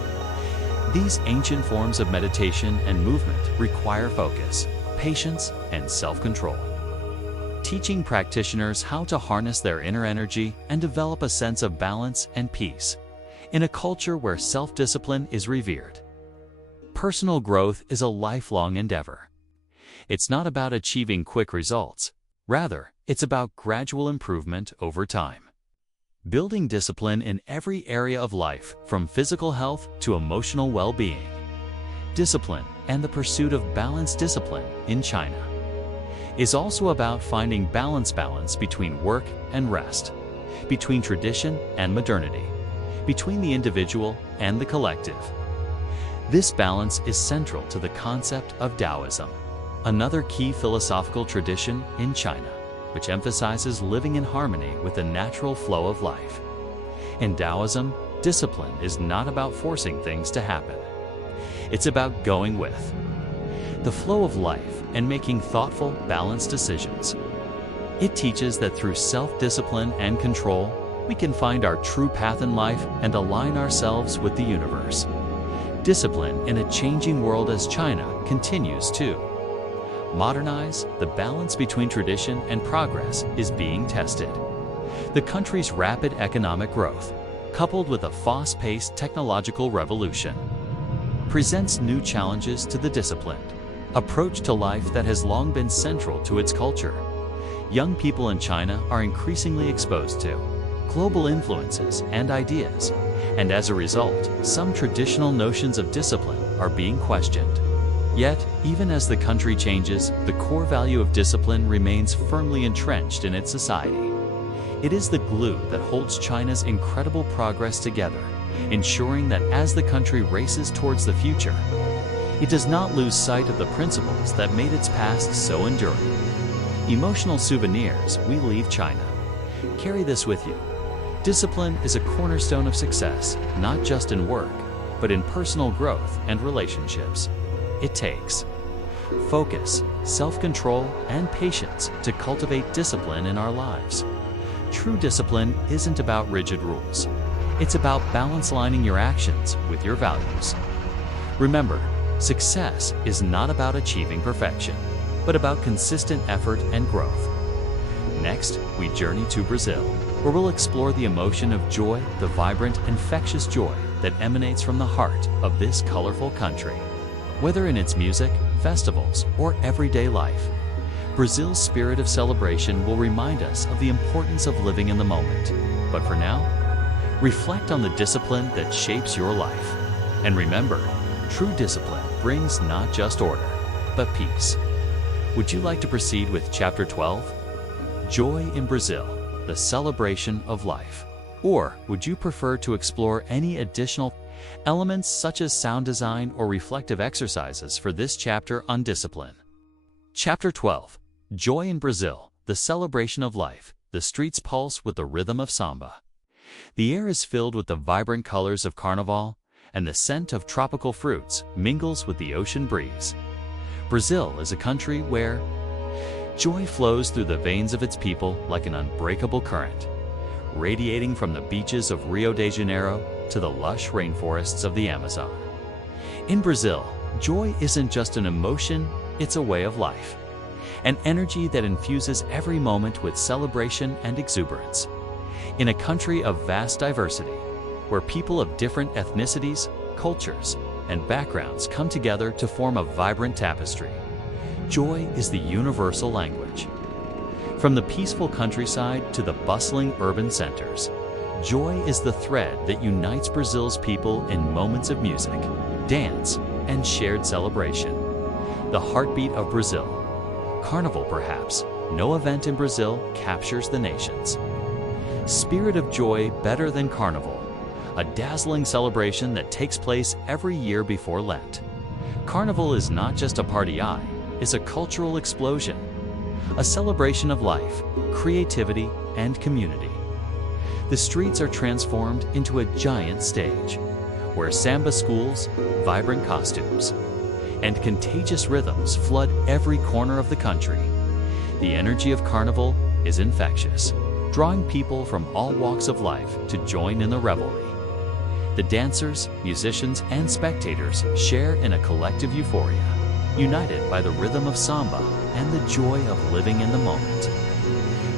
These ancient forms of meditation and movement require focus, patience, and self-control, teaching practitioners how to harness their inner energy and develop a sense of balance and peace. In a culture where self-discipline is revered, personal growth is a lifelong endeavor. It's not about achieving quick results. Rather, it's about gradual improvement over time. Building discipline in every area of life, from physical health to emotional well-being. Discipline and the pursuit of balanced discipline in China is also about finding balance between work and rest, between tradition and modernity, between the individual and the collective. This balance is central to the concept of Taoism, another key philosophical tradition in China, which emphasizes living in harmony with the natural flow of life. In Taoism, discipline is not about forcing things to happen. It's about going with the flow of life and making thoughtful, balanced decisions. It teaches that through self-discipline and control, we can find our true path in life and align ourselves with the universe. Discipline in a changing world as China continues to modernize, the balance between tradition and progress is being tested. The country's rapid economic growth, coupled with a fast-paced technological revolution, presents new challenges to the disciplined approach to life that has long been central to its culture. Young people in China are increasingly exposed to global influences and ideas, and as a result, some traditional notions of discipline are being questioned. Yet, even as the country changes, the core value of discipline remains firmly entrenched in its society. It is the glue that holds China's incredible progress together, ensuring that as the country races towards the future, it does not lose sight of the principles that made its past so enduring. Emotional souvenirs. We leave China. Carry this with you. Discipline is a cornerstone of success, not just in work, but in personal growth and relationships. It takes focus, self-control, and patience to cultivate discipline in our lives. True discipline isn't about rigid rules. It's about balance aligning your actions with your values. Remember, success is not about achieving perfection, but about consistent effort and growth. Next, we journey to Brazil, where we'll explore the emotion of joy, the vibrant, infectious joy that emanates from the heart of this colorful country. Whether in its music, festivals, or everyday life, Brazil's spirit of celebration will remind us of the importance of living in the moment. But for now, reflect on the discipline that shapes your life. And remember, true discipline brings not just order, but peace. Would you like to proceed with Chapter 12? Joy in Brazil, the celebration of life. Or would you prefer to explore any additional Elements such as sound design or reflective exercises for this chapter on discipline. Chapter 12. Joy in Brazil, the celebration of life. The streets pulse with the rhythm of samba. The air is filled with the vibrant colors of carnival, and the scent of tropical fruits mingles with the ocean breeze. Brazil is a country where joy flows through the veins of its people like an unbreakable current, radiating from the beaches of Rio de Janeiro to the lush rainforests of the Amazon. In Brazil, joy isn't just an emotion, it's a way of life, an energy that infuses every moment with celebration and exuberance. In a country of vast diversity, where people of different ethnicities, cultures, and backgrounds come together to form a vibrant tapestry, joy is the universal language. From the peaceful countryside to the bustling urban centers, joy is the thread that unites Brazil's people in moments of music, dance, and shared celebration. The heartbeat of Brazil. Carnival, perhaps. No event in Brazil captures the nation's spirit of joy better than Carnival, a dazzling celebration that takes place every year before Lent. Carnival is not just a party, it's a cultural explosion, a celebration of life, creativity, and community. The streets are transformed into a giant stage, where samba schools, vibrant costumes, and contagious rhythms flood every corner of the country. The energy of Carnival is infectious, drawing people from all walks of life to join in the revelry. The dancers, musicians, and spectators share in a collective euphoria, united by the rhythm of samba and the joy of living in the moment.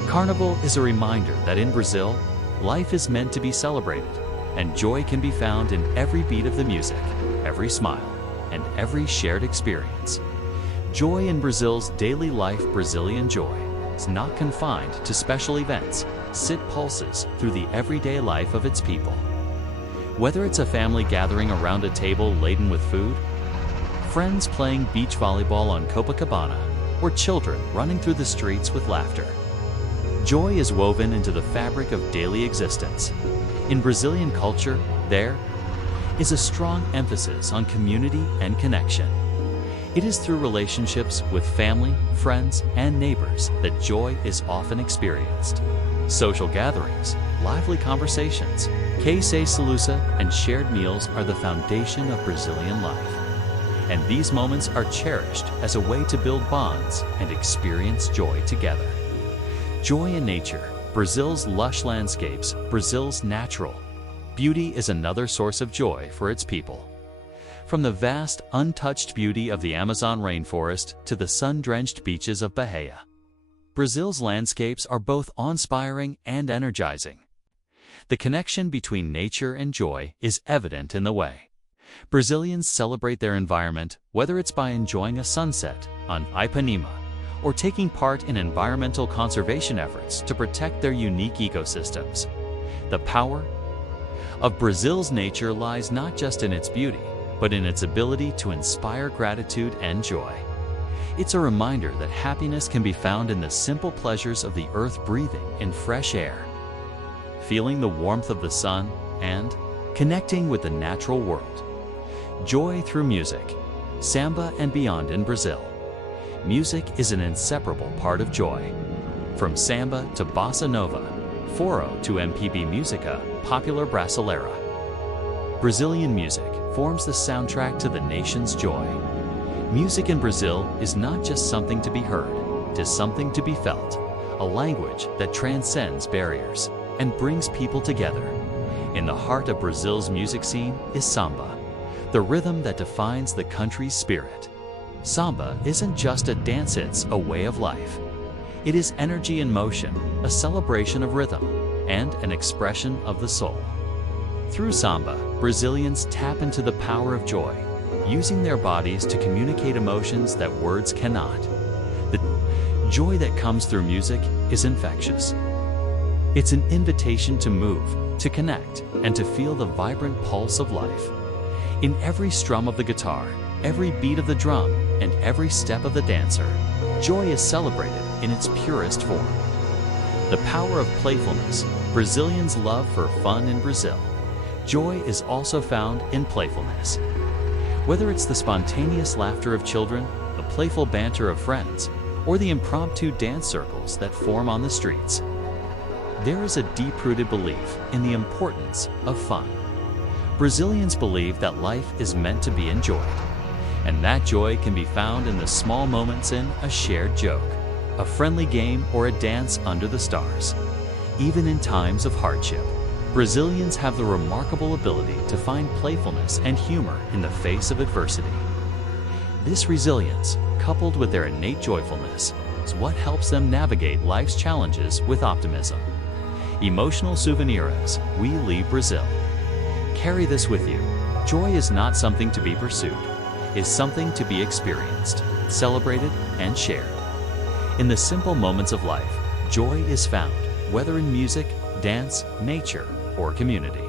Carnival is a reminder that in Brazil, life is meant to be celebrated, and joy can be found in every beat of the music, every smile, and every shared experience. Joy in Brazil's daily life. Brazilian joy is not confined to special events. It pulses through the everyday life of its people. Whether it's a family gathering around a table laden with food, friends playing beach volleyball on Copacabana, or children running through the streets with laughter, joy is woven into the fabric of daily existence. In Brazilian culture, there is a strong emphasis on community and connection. It is through relationships with family, friends, and neighbors that joy is often experienced. Social gatherings, lively conversations, que salusa, and shared meals are the foundation of Brazilian life. And these moments are cherished as a way to build bonds and experience joy together. Joy in nature. Brazil's lush landscapes. Brazil's natural beauty is another source of joy for its people. From the vast, untouched beauty of the Amazon rainforest to the sun-drenched beaches of Bahia, Brazil's landscapes are both awe-inspiring and energizing. The connection between nature and joy is evident in the way Brazilians celebrate their environment, whether it's by enjoying a sunset on Ipanema or taking part in environmental conservation efforts to protect their unique ecosystems. The power of Brazil's nature lies not just in its beauty, but in its ability to inspire gratitude and joy. It's a reminder that happiness can be found in the simple pleasures of the earth, breathing in fresh air, feeling the warmth of the sun, and connecting with the natural world. Joy through music. Samba and beyond in Brazil. Music is an inseparable part of joy. From samba to bossa nova, forró to MPB música, popular brasileira, Brazilian music forms the soundtrack to the nation's joy. Music in Brazil is not just something to be heard, it is something to be felt, a language that transcends barriers and brings people together. In the heart of Brazil's music scene is samba, the rhythm that defines the country's spirit. Samba isn't just a dance, it's a way of life. It is energy in motion, a celebration of rhythm, and an expression of the soul. Through samba, Brazilians tap into the power of joy, using their bodies to communicate emotions that words cannot. The joy that comes through music is infectious. It's an invitation to move, to connect, and to feel the vibrant pulse of life. In every strum of the guitar, every beat of the drum, and every step of the dancer, joy is celebrated in its purest form. The power of playfulness. Brazilians' love for fun in Brazil. Joy is also found in playfulness. Whether it's the spontaneous laughter of children, the playful banter of friends, or the impromptu dance circles that form on the streets, there is a deep-rooted belief in the importance of fun. Brazilians believe that life is meant to be enjoyed, and that joy can be found in the small moments in a shared joke, a friendly game, or a dance under the stars. Even in times of hardship, Brazilians have the remarkable ability to find playfulness and humor in the face of adversity. This resilience, coupled with their innate joyfulness, is what helps them navigate life's challenges with optimism. Emotional souvenirs, we leave Brazil. Carry this with you. Joy is not something to be pursued. It is something to be experienced, celebrated, and shared. In the simple moments of life, joy is found, whether in music, dance, nature, or community.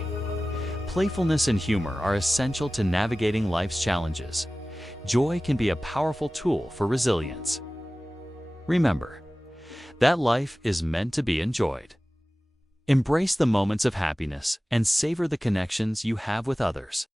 Playfulness and humor are essential to navigating life's challenges. Joy can be a powerful tool for resilience. Remember that life is meant to be enjoyed. Embrace the moments of happiness and savor the connections you have with others.